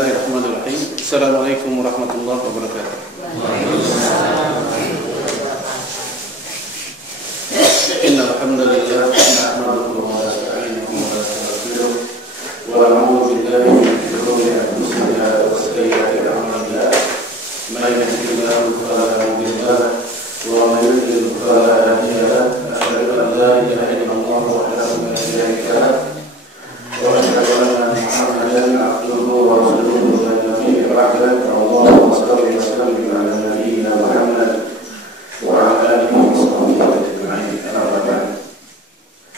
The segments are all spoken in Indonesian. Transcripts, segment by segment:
Bismillahirrahmanirrahim. Assalamualaikum warahmatullahi wabarakatuh. Innal hamdalillah nahmaduhu wa nasta'inuhu wa nastaghfiruh wa na'udzu billahi min shururi anfusina wa sayyiati a'malina. May yahdihillahu fala mudilla lahu wa may yudlil fala hadiya lahu. Asyhadu an la ilaha illallah wahdahu la syarika lahu wa asyhadu anna Muhammadan abduhu wa rasuluhu la nabiyya ba'dahu. Allahumma shalli wa sallim ala nabiyyina Muhammad wa ala alihi wa sahbihi ajma'in.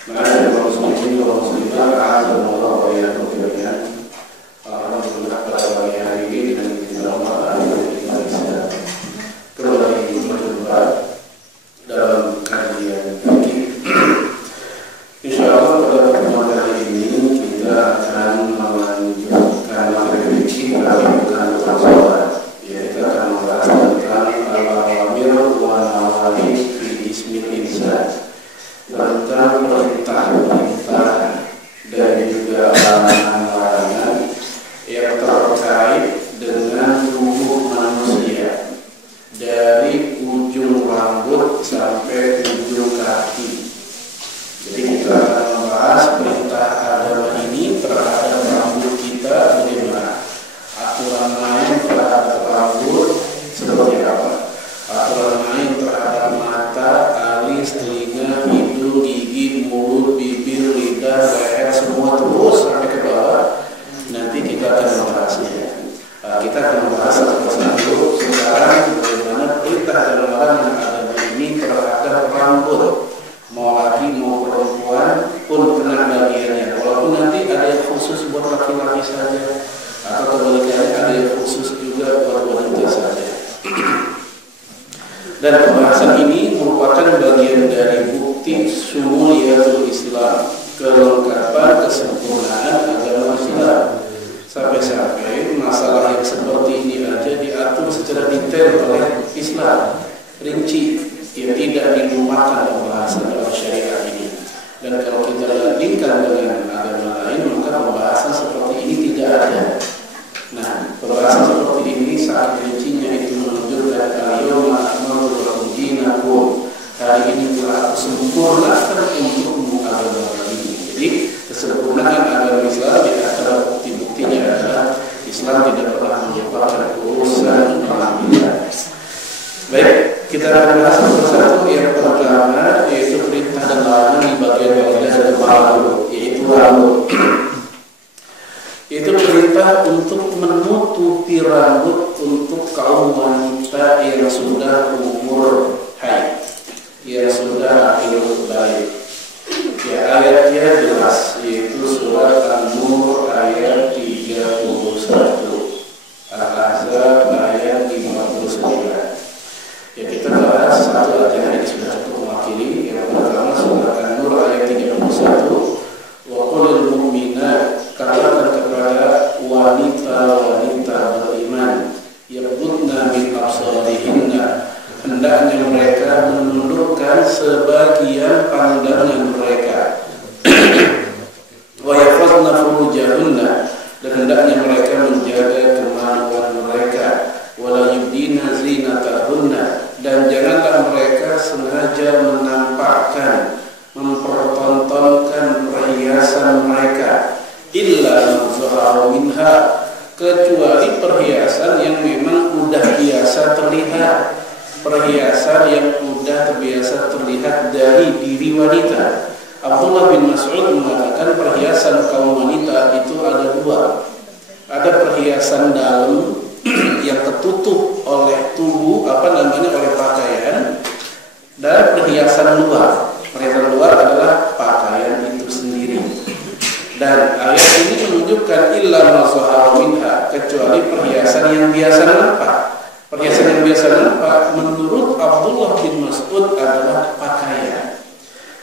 Ma'asyiral muslimin wal muslimat, a'azzallahu wa iyyakum jami'an. Alhamdulillah pada pagi hari ini dengan izin Allah kita bisa kembali berjumpa dalam kajian fikih. Insyaallah pada pertemuan kali ini kita akan melanjutkan materi fikih tapi bukan masalah. Ya, kita akan membahas tentang al-awamir wa nawahi fi ismil insan, tentang perintah-perintah dan juga larangan-larangan yang terkait dengan tubuh manusia dari ujung rambut sampai ujung kaki. Jadi kita akan membahas perintah agama ini terhadap rambut kita bagaimana, aturan main terhadap rambut seperti apa, aturan main terhadap mata, alis, telinga, hidung, gigi, mulut, bibir, lidah, leher, semua terus sampai ke bawah. Nanti kita akan membahasnya. Kita akan membahas satu persatu. Sekarang bagaimana perintah dan larangan agama ini terhadap rambut, mau laki mau perempuan pun kena bagiannya. Walaupun nanti ada yang khusus buat laki-laki saja, atau kebalikannya ada yang khusus juga buat wanita saja. Dan pembahasan ini merupakan bagian dari bukti syumuliyatul Islam, kelengkapan kesempurnaan agama Islam. Sampai-sampai masalah yang seperti ini aja diatur secara detail oleh Islam, rinci, yang tidak dilupakan pembahasan dalam syariat ini. Dan kalau kita bandingkan dengan agama lain, maka pembahasan seperti ini tidak ada. Nah, pembahasan seperti ini saat rincinya itu menunjukkan al-yawma akmaltu lakum dinakum, hari ini telah aku sempurnakan untukmu agama ini. Jadi kesempurnaan agama Islam di antara bukti-buktinya adalah Islam tidak pernah melupakan urusan pengambilan. Baik, kita akan bahas satu-satu. Yang pertama yaitu perintah dan larangan di bagian wajah dan rambut, yaitu rambut. Itu perintah untuk menutupi rambut untuk kaum wanita yang sudah umur haid, yang sudah akhir baik. Ya, ayatnya jelas, yaitu surat An-Nur ayat 31, Al-Ahzab ayat 59. Ya, kita bahas satu aja, ini sudah cukup mewakili. Yang pertama surat An-Nur ayat 31, wa qulil mu'minat, katakan kepada wanita-wanita beriman, yaghdudna min absarihinna, hendaknya mereka menundukkan sebagian pandangan mereka, wa yahfazna furujahunna, dan hendaknya mereka menjaga kemaluan mereka, wala yubdina zinatahunna, dan janganlah mereka sengaja menampakkan, mempertontonkan perhiasan mereka, illa mazhara minha, kecuali perhiasan yang memang udah biasa terlihat, perhiasan yang udah terbiasa terlihat dari diri wanita. Abdullah bin Mas'ud mengatakan perhiasan kaum wanita itu ada dua. Ada perhiasan dalam yang tertutup oleh tubuh, oleh pakaian, dan perhiasan luar. Perhiasan luar adalah pakaian itu sendiri. Dan ayat ini menunjukkan illa ma zahara minha, kecuali perhiasan yang biasa nampak. Perhiasan yang biasa nampak menurut Abdullah bin Mas'ud adalah pakaian.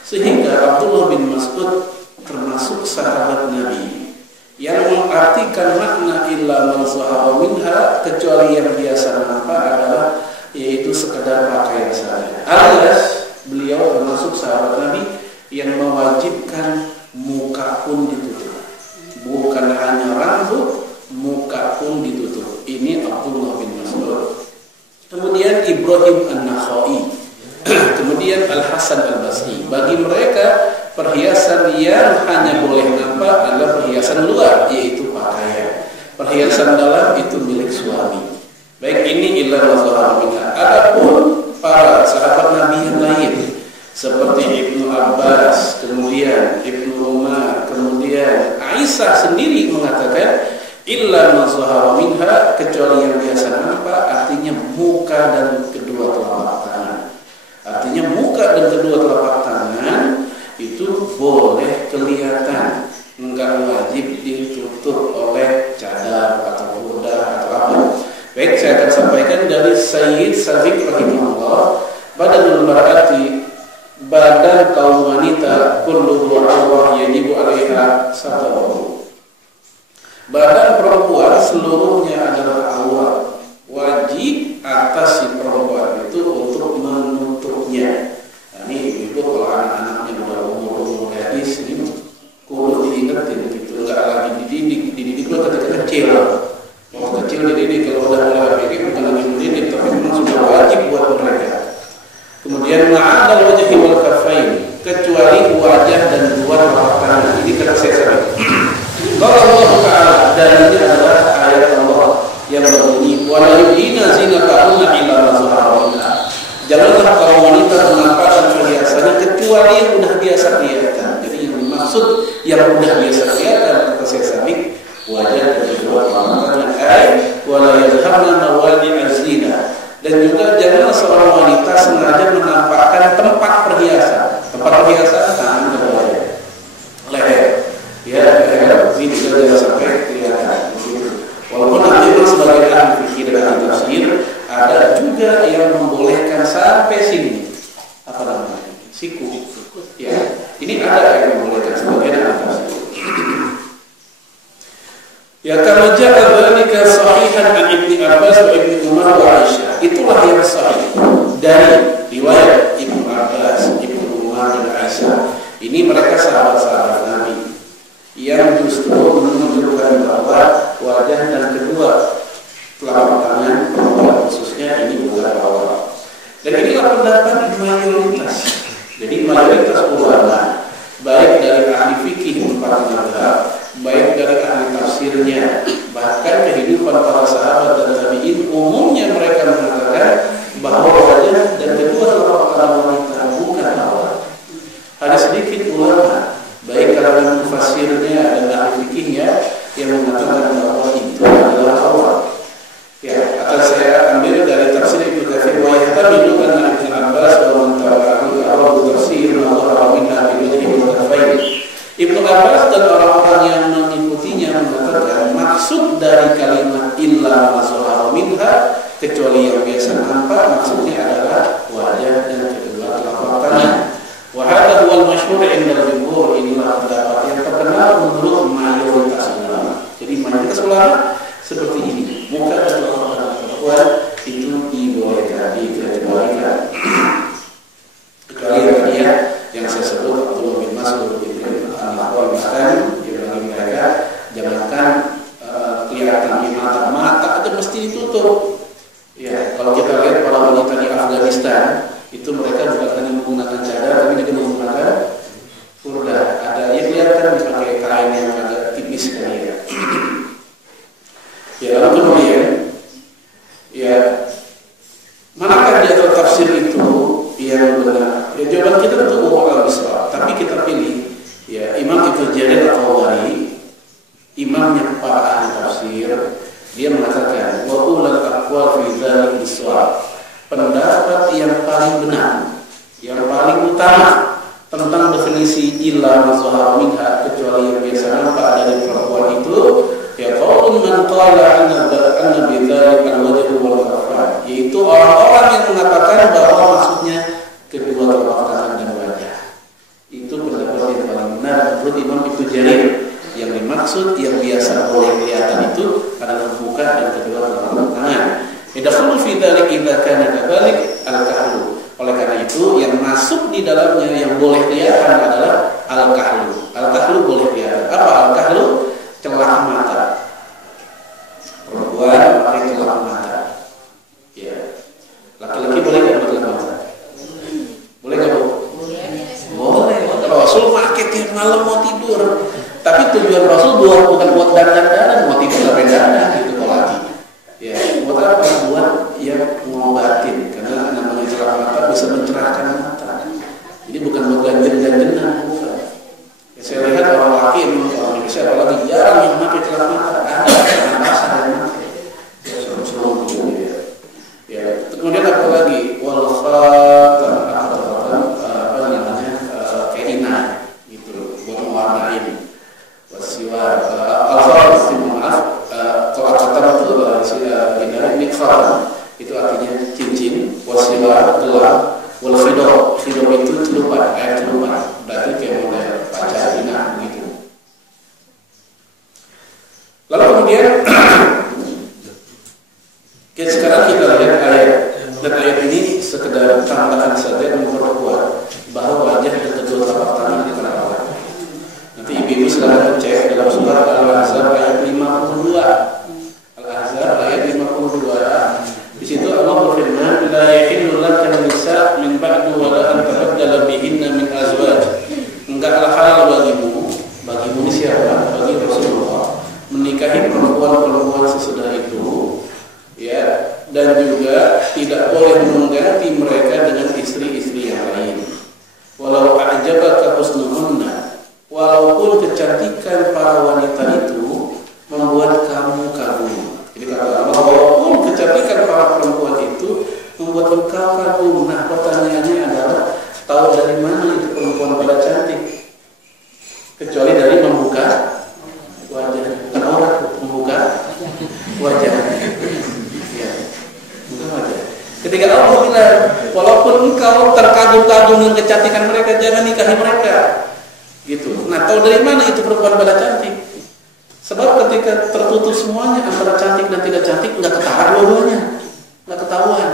Sehingga Abdullah bin Mas'ud termasuk sahabat Nabi yang mengartikan makna illa ma zahara minha, kecuali yang biasa nampak adalah yaitu sekedar pakaian saja. Alias beliau termasuk sahabat Nabi yang mewajibkan muka pun ditutup, bukan hanya rambut, muka pun mereka perhiasan yang hanya boleh nampak adalah perhiasan luar, yaitu pakaian. Perhiasan dalam itu milik suami. Baik, ini illa mazhar minha. Adapun para sahabat Nabi yang lain seperti Ibnu Abbas, kemudian Ibnu Umar, kemudian Aisyah sendiri mengatakan illa mazhar minha, kecuali yang biasa nampak, artinya muka dan kedua telapak tangan. Artinya muka dan kedua telapak tangan itu boleh kelihatan, enggak wajib ditutup oleh cadar atau kurda atau apa. Baik, saya akan sampaikan dari Sayyid Sabiq rahimahullah, badanul mar'ati, badan kaum wanita, kulluhu awrah yajibu 'alaiha satruhu. Badan perempuan seluruhnya adalah awrat, wajib atas si perempuan itu untuk menutupnya. Nah, ini ibu kalau anak-anaknya udah umur gadis ini kudu diingetin gitu, enggak lagi dididik ketika kecil. Waktu kecil dididik, kalau udah mulai pikir bukan lagi mendidik, tapi memang sudah wajib buat mereka. Kemudian ma'adal wajhi wal kafain, kecuali wajah dan dua telapak tangan. Ini kata saya sahabat. Kalau Allah Ta'ala, dalilnya adalah ayat Allah yang berbunyi wala yudina zinatahunna illa ma zahara minha. Janganlah kaum wanita menampakkan perhiasannya kecuali yang sudah biasa kelihatan. Jadi yang dimaksud yang sudah biasa kelihatan kata saya sahabat, wajah dan kedua telapak tangan. Wala yadhharna mawadi'az zina, dan juga janganlah seorang wanita sengaja menampakkan tempat perhiasan. Tempat perhiasan tangan dan wajah, leher, ya leher ini juga jangan sampai kelihatan. Walaupun nanti sebagai ahli fikih dan ahli tafsir ada juga yang membolehkan sampai sini, apa namanya, siku. Ya, ini ada yang membolehkan sebagai ahli tafsir. Ya, kama ja'a dzalika sahihan an Ibnu Abbas wa Ibnu Umar wa Aisyah. Itulah yang sahih dari riwayat Ibnu Abbas, Ibnu Umar dan Aisyah. Ini mereka sahabat-sahabat Nabi yang justru menunjukkan bahwa wajah dan kedua telapak tangan khususnya ini bukan awal. Dan inilah pendapat mayoritas. Jadi mayoritas ulama, baik dari ahli fikih empat mazhab, baik dari ahli tafsirnya, bahkan kehidupan para sahabat dan tabi'in, umumnya mereka mengatakan bahwa wajah dan kedua telapak tangan wanita bukan awal. Ada sedikit ulama, baik kalangan mufassirnya dan ahli fikihnya, yang mengatakan bahwa itu adalah awal. Ya, akan saya ambil dari tafsir Ibnu Katsir wa yahtamilu anna Ibnu Abbas wa man tabi'ahu aradu tafsir ma dhahara minha bi wajhi al-kafain. Ibnu Abbas dan orang-orang yang mengikutinya mengatakan maksud dari kalimat illa ma dhahara minha, kecuali yang biasa nampak, maksudnya adalah wajah dan kedua telapak tangan. Wa hadha huwa al-masyhur 'inda al-jumhur, inilah pendapat yang terkenal menurut mayoritas ulama. Jadi mayoritas ulama seperti ini, muka dan telapak tangan perempuan itu dibolehkan, dikecualikan. Kecuali yang tadi yang saya sebut Abdullah bin Mas'ud bin Al-Ahwal, bahkan dia bilang mereka jangankan kelihatan mata aja mesti ditutup. Ya, kalau kita lihat para wanita di Afghanistan itu mereka bukan hanya menggunakan cadar, tapi juga menggunakan kurda. Ada yang kelihatan dipakai kain yang agak tipis sekali ya. Ya, lalu kemudian ya, manakah di antara tafsir itu yang benar? Ya, jawaban kita tentu wallahu a'lam, tapi kita pilih ya Imam Ibnu Jarir al-Tabari, imamnya para ahli tafsir. Dia mengatakan wa ulul aqwal fi dzalik bisawab, pendapat yang paling benar, yang paling utama tentang definisi illa ma zahara minha, kecuali yang biasa nampak dari perempuan itu, ya qaulun man qala anna bidzalika al-wajhu wal kafan, yaitu orang-orang yang mengatakan bahwa maksudnya kedua telapak tangan dan wajah. Itu pendapat yang paling benar menurut Imam Ibnu Jarir. Yang dimaksud yang biasa boleh kelihatan itu adalah muka dan kedua telapak tangan. Yadkhulu fi dzalik idza kana kadzalik al-kahlu. Oleh karena itu yang masuk di dalamnya yang boleh kelihatan adalah al-kahlu. Al-kahlu boleh kelihatan. Apa al-kahlu? Celah mata. Perempuan pakai celah mata. Ya. Laki-laki boleh enggak celah mata? Boleh enggak, Bu? Boleh. Rasul pakai tiap malam mau tidur. Tapi tujuan Rasul bukan buat dandan-dandan, mau tidur nggak dandan gitu kalau lagi. Ya, buat apa? Buat ya ngobatin, karena namanya cerah mata bisa mencerahkan mata. Jadi bukan buat ganjen-ganjenan, bukan. Ya, saya lihat orang laki kalau Indonesia apalagi jarang yang pakai cerah mata, ada pasar yang pakai. Ya, seru-seru gitu ya. Ya, kemudian apa lagi? Wal khatam apa namanya? Keinai gitu, buat mewarnain. Wasiwa al-khatam maaf kalau kata itu mikfar itu artinya cincin, wasiwa gelang, wal khidor itu celupan, air celupan, berarti kayak model pacar ina gitu. Lalu kemudian sekarang kita lihat ayat, dan ayat ini sekedar tambahan saja memperkuat bahwa wajah dan kedua telapak tangan itu adalah. Nanti ibu-ibu silahkan cek dalam surat Al-Ahzab ayat 52. Al-Ahzab ayat 52. Di situ Allah berfirman, la yahillu laka nisa min ba'du wa la an tabaddala bihinna min azwaj. Enggaklah halal bagimu ini siapa? Bagi Rasulullah menikahi perempuan-perempuan sesudah itu, ya, dan juga tidak boleh mengganti mereka dengan istri-istri yang lain. Walau a'jabaka husnuhunna, walaupun kecantikan para wanita itu membuat kamu kagum. Jadi kata Allah, walaupun kecantikan para perempuan itu membuat engkau kagum. Nah, pertanyaannya adalah, tahu dari mana itu perempuan pada cantik? Kecuali dari membuka wajah. Bukan orang, membuka wajah. Ya, bukan wajah. Ketika Allah bilang, walaupun engkau terkagum-kagum dengan kecantikan mereka, jangan nikahi mereka. Gitu. Nah, tahu dari mana itu perempuan pada cantik? Sebab ketika tertutup semuanya antara cantik dan tidak cantik, nggak ketahuan dua-duanya, nggak ketahuan.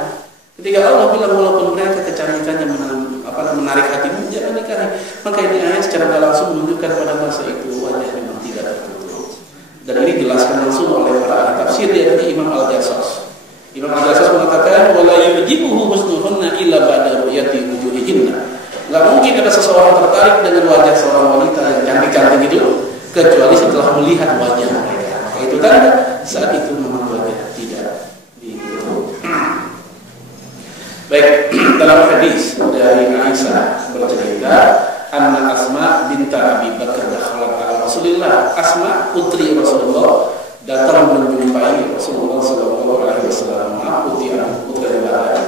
Ketika Allah bilang walaupun mereka kecantikannya menarik hatimu, jangan nikahi. Maka ini ayat secara langsung menunjukkan pada masa itu wajah memang tidak tertutup. Dan ini dijelaskan langsung oleh para ahli tafsir, yaitu Imam Al-Jassas. Imam Al-Jassas mengatakan, wala yujibuhu husnuhunna illa ba'da ru'yati wujuhihinna. Nggak mungkin ada seseorang tertarik dengan wajah seorang wanita yang cantik-cantik itu kecuali setelah melihat wajah mereka. Itu tanda saat itu memang wajah tidak ditutup. Baik, dalam hadis dari Aisyah bercerita, anna Asma binta Abi Bakar dakhalat ala Rasulillah. Asma putri Rasulullah datang menjumpai Rasulullah sallallahu alaihi wasallam, putri Rasulullah.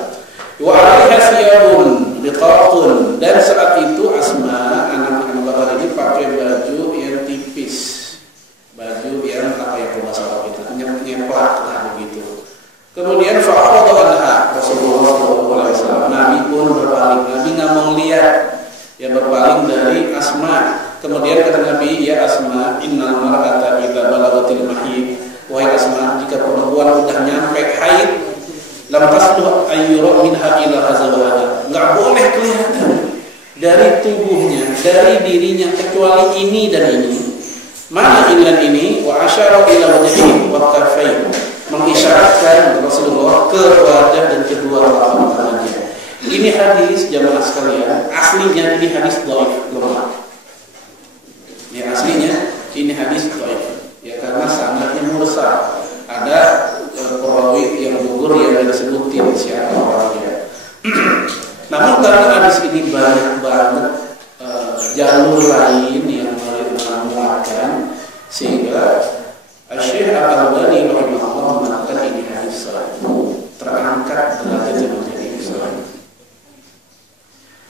Wa alaiha thiyabun riqaqun, dan saat itu Asma anak Abu Bakar ini pakai baju yang tipis, baju yang apa ya bahasa Arab itu nyeplak lah begitu. Kemudian fa'arada anha Rasulullah sallallahu alaihi wasallam, Nabi pun berpaling, Nabi nggak mau lihat, ya berpaling dari Asma. Kemudian kata Nabi, ya Asma, innal mar'ata idza balagatil mahid, wahai Asma, jika perempuan sudah nyampe haid, lam tasluh ayyura minha ila hazawada, enggak boleh kelihatan dari tubuhnya, dari dirinya kecuali ini dan ini. Mana ini dan ini? Wa asyara ila wajhihi wa kaffayn, mengisyaratkan Rasulullah ke wajah dan kedua telapak tangannya. Ini hadis jamaah sekalian, aslinya ini hadis dhaif, lemah. Ya, aslinya ini hadis dhaif. Ya, karena sanadnya mursal. Ada perawi yang gugur yang disebutin siapa orangnya. Namun karena hadis ini banyak banget jalur lain yang menguatkan, sehingga Syekh Al-Albani rahimahullah mengatakan ini hadis sahih, terangkat derajatnya menjadi sahih.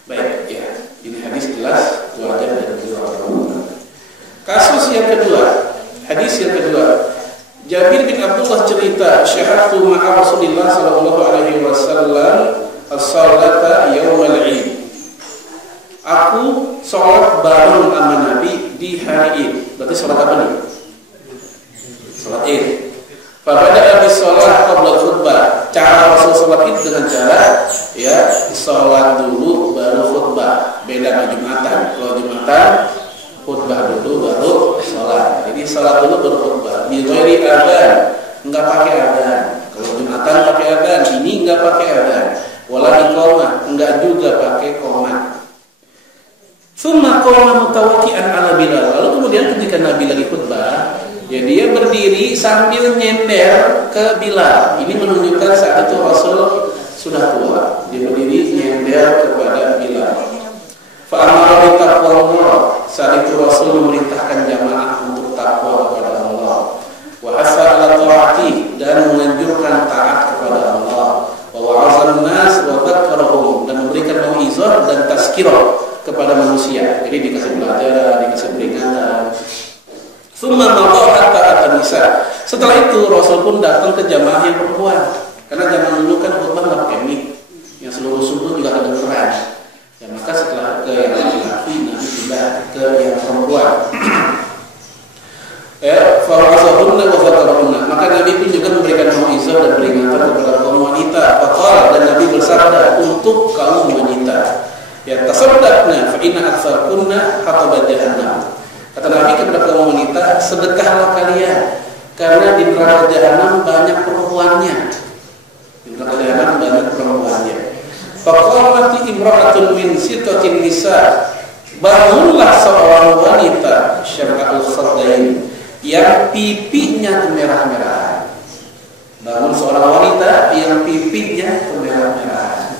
Baik, ya, ini hadis jelas wajah dan kedua orang. Kasus yang kedua, hadis yang kedua, Jabir bin Abdullah cerita, syahadtu ma'a Rasulillah sallallahu alaihi wasallam as-salata yaumal 'id. Aku sholat bareng sama Nabi di hari Id. Berarti sholat apa nih? Sholat Id. Fabada'a bis-shalah qabla khutbah. Cara Rasul sholat Id dengan cara ya sholat dulu baru khutbah. Beda sama Jumatan. Kalau Jumatan khutbah dulu baru sholat. Jadi sholat dulu baru khutbah. Bighairi adzan, enggak pakai adzan. Kalau Jumatan pakai adzan, ini enggak pakai adzan. Wala iqamah, enggak juga pakai qomat. Tsumma qama mutawakki'an 'ala Bilal. Lalu kemudian ketika Nabi lagi khutbah, ya dia berdiri sambil nyender ke Bilal. Ini menunjukkan saat itu Rasul sudah tua. Dia berdiri nyender kepada Bilal. Fa amara bi taqwallah. Saat itu Rasul memerintahkan jamaah untuk takwa kepada Allah. Wa hasa 'ala ta'ati, dan menganjurkan taat kepada Allah. Wa wa'azan nas wa dzakkarahum, dan memberikan mau'izah dan tazkirah kepada manusia. Jadi dikasih pelajaran, dikasih peringatan. Tsumma madha hatta atan-nisa. Setelah itu Rasul pun datang ke jamaah yang perempuan. Karena zaman dulu kan khutbah enggak pakai mic. Yang seluruh subuh juga kedengeran. Ya maka setelah ke yang laki-laki, Nabi pindah ke yang perempuan. Fa wa'azahunna wa fatarahunna. Maka Nabi pun juga memberikan mau'izah dan peringatan kepada kaum wanita. Faqala, dan Nabi bersabda untuk kaum wanita, ya tasaddaqna fa inna aktsarkunna hatabat jahannam. Kata Nabi kepada kaum wanita, sedekahlah kalian karena di neraka jahanam banyak perempuannya. Di neraka jahanam banyak perempuannya. Faqalat imra'atun min sitatin nisa, bangunlah seorang wanita syarqul khaddain yang pipinya kemerah-merahan. Bangun seorang wanita yang pipinya kemerah-merahan.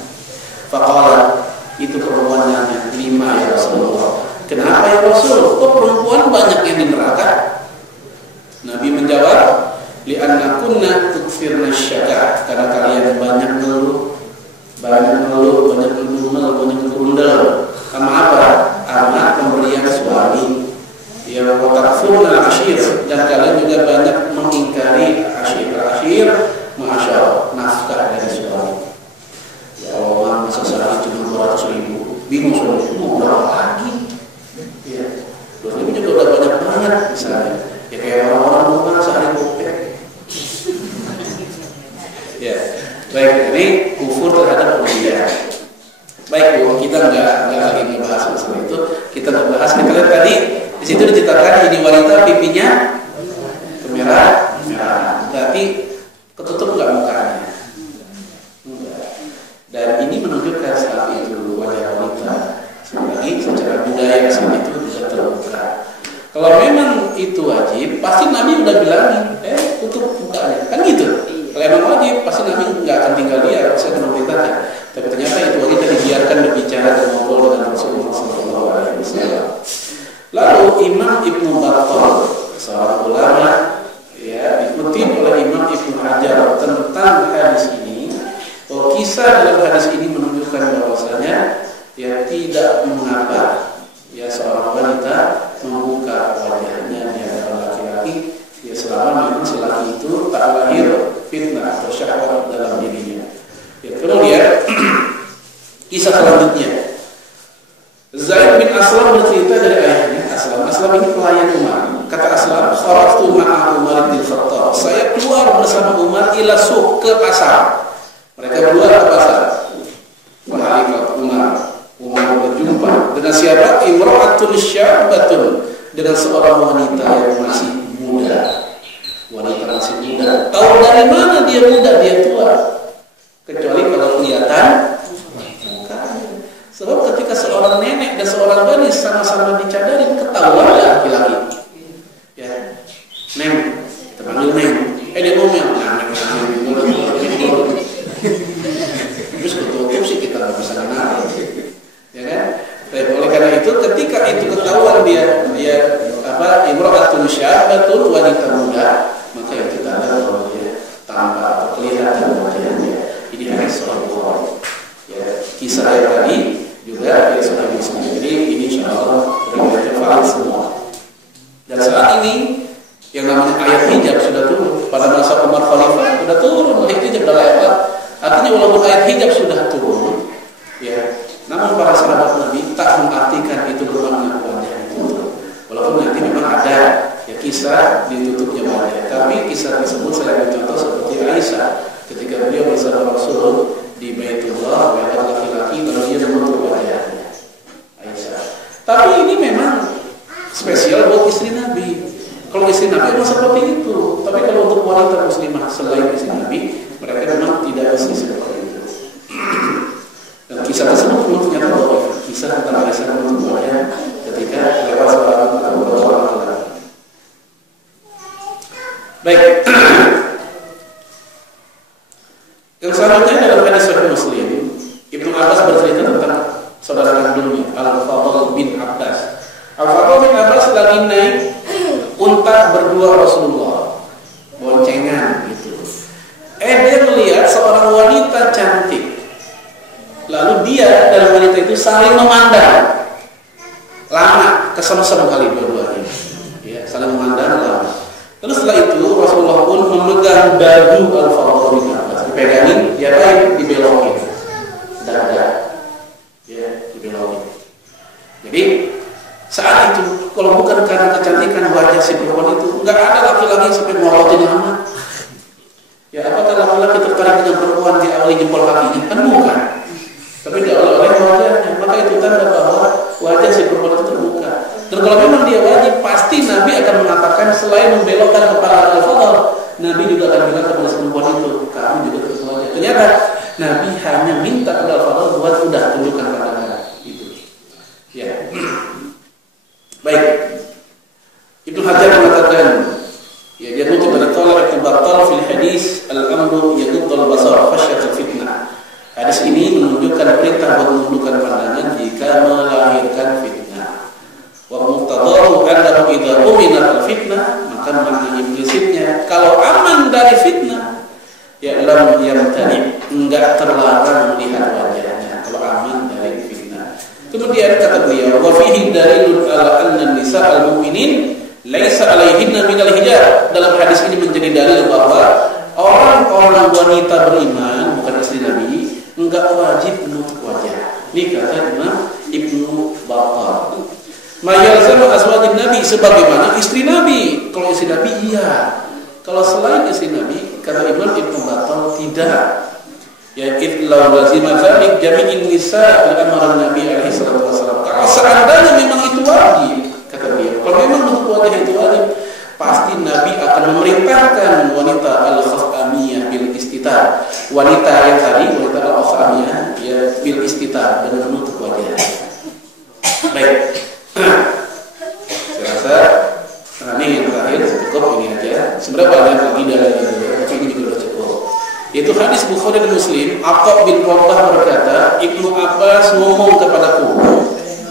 Faqalat, itu perempuan nanya, 5 ya Rasulullah. Kenapa ya Rasul? Kok perempuan banyak yang di neraka? Nabi menjawab, li'anna kunna tukfirna syaka, karena kalian banyak ngeluh, banyak ngedumel, banyak ngedundel. Sama apa? Anak pemberian suami. Ya watakfurna ashir, dan kalian juga banyak mengingkari ashir, masya nafkah dari suami. Ya Allah, masa sehari cuma 200.000, bingung suami, mau berapa lagi? Ya, 2.000 juga udah banyak banget misalnya. Ya kayak orang-orang rumah sehari gopek. Ya, baik, ini kufur terhadap pemberian. Baik Bu, kita nggak lagi membahas masalah itu. Kita membahas, kita lihat tadi di situ diceritakan ini wanita pipinya kemerah, berarti ketutup nggak mukanya? Enggak. Dan ini menunjukkan saat itu wajah wanita lagi secara budaya saat itu tidak terbuka. Kalau memang itu wajib, pasti Nabi udah bilangin, tutup mukanya, kan gitu. Kalau emang wajib, pasti Nabi nggak akan tinggal dia, pasti akan memerintahkan. Tapi ternyata itu wanita dibiarkan berbicara dan ngobrol dengan Rasulullah SAW. Lalu Imam Ibnu Battal, seorang ulama, ya, dikutip oleh Imam Ibnu Hajar tentang hadis ini. Kisah dalam hadis ini menunjukkan bahwasanya ya tidak mengapa ya seorang wanita membuka wajahnya di hadapan laki-laki, ya selama memang si laki itu tak lahir fitnah atau syahwat dalam dirinya. Ya, kemudian kisah selanjutnya, Zaid bin Aslam bercerita dari ayahnya. Aslam ini pelayan Umar. Kata Aslam, kharajtu ma'a Umar bin Khattab. Saya keluar bersama Umar ila suq, ke pasar. Mereka keluar ke pasar. Wahai Umar berjumpa dengan siapa? Imra'atun syabatun, dengan seorang wanita yang masih muda. Wanita masih muda. Tahu dari mana dia muda, dia tua? Kecuali kalau kelihatan mukanya. Sebab ketika seorang nenek dan seorang gadis sama-sama dicadari, ketahuan laki-laki. Ya, Neng, kita panggil Neng. Dia ngomel, terus ketutup sih kita nggak bisa kenal, ya kan? Tapi oleh karena itu, ketika itu ketahuan dia, imra'atun syabatun, wanita muda, maka itu tanda bahwa dia tampak atau kelihatan wajahnya. Ini hanya soal Bukhari. Ya, kisah yang tadi juga ya sudah Muslim. Jadi ini insyaallah riwayatnya valid semua. Dan saat ini yang namanya ayat hijab sudah turun. Pada masa Umar Khalifah sudah turun ayat hijab sudah lewat. Artinya walaupun ayat hijab sudah turun, ya, namun para sahabat Nabi tak mengartikan itu bermakna wajah itu. Walaupun nanti memang ada ya kisah ditutupnya wajah, tapi kisah tersebut saya contoh seperti Aisyah ketika beliau bersama Rasul di Baitullah, banyak laki-laki lalu dia menutup wajahnya. Aisyah. Tapi ini memang spesial buat istri Nabi. Kalau istri Nabi memang seperti itu. Tapi kalau untuk wanita muslimah selain istri Nabi, mereka memang tidak mesti seperti itu. Dan kisah tersebut memang ternyata bahwa kisah tentang Aisyah menutup wajah lagi naik unta berdua Rasulullah, boncengan gitu. Dia melihat seorang wanita cantik. Lalu dia dan wanita itu saling memandang. Lama, kesemsem kali dua-duanya. Ya, saling memandang lama. Lalu setelah itu Rasulullah pun memegang dadu Al-Fadl bin Abbas. Dipegangin, dia lain dibelokin. Dada. Ya, dibelokin. Jadi saat itu kalau bukan karena kecantikan wajah si perempuan itu, nggak ada laki-laki sampai morotin amat. Ya, apakah laki-laki tertarik dengan perempuan diawali jempol kakinya? Kan bukan. Tapi diawali oleh wajahnya. Maka itu tanda bahwa wajah si perempuan itu terbuka. Dan kalau memang dia wajib, pasti Nabi akan mengatakan selain membelokkan kepala Al-Fadl, Nabi juga akan bilang kepada perempuan itu, kamu juga terus wajah. Ternyata Nabi hanya minta kepada Al-Fadl buat udah tunjukkan pandangan itu. Ya. Baik. Ibnu Hajar mengatakan, ya dia nukil dari qala batal fil hadis al-amru yaghuddu al-basar khasyatul fitnah. Hadis ini menunjukkan perintah buat menundukkan pandangan jika melahirkan fitnah. Wa muqtadahu annahu idza umina al-fitnah, maka makna implisitnya kalau aman dari fitnah ya lam yamtani, enggak terlarang melihat wajahnya kalau aman dari fitnah. Kemudian kata beliau, wa fihi dalilun ala anna nisa al-mu'minin laisa alaihinna minal hijab. Dalam hadis ini menjadi dalil bahwa orang-orang wanita beriman, bukan istri Nabi, enggak wajib menutup wajah. Ini kata Imam Ibnu Battal. Mayalzamu azwajin Nabi, sebagaimana istri Nabi. Kalau istri Nabi iya. Kalau selain istri Nabi, kata Imam Ibnu Battal tidak. Ya idlaw lazima dzalik jami'in nisa li amaran Nabi alaihi salatu wasallam. Kalau seandainya memang itu wajib, kata dia. Kalau memang menutup wajah itu wajib, pasti Nabi akan memerintahkan wanita al-khafamiyah bil istitar. Wanita yang tadi, wanita al-khafamiyah ya bil istitar, dengan menutup wajah. Baik. Saya rasa ini yang terakhir cukup ini aja. Sebenarnya banyak lagi dalil-dalil, tapi ini juga sudah cukup. Yaitu hadis Bukhari dan Muslim, Atha bin Rabah berkata, Ibnu Abbas ngomong kepadaku.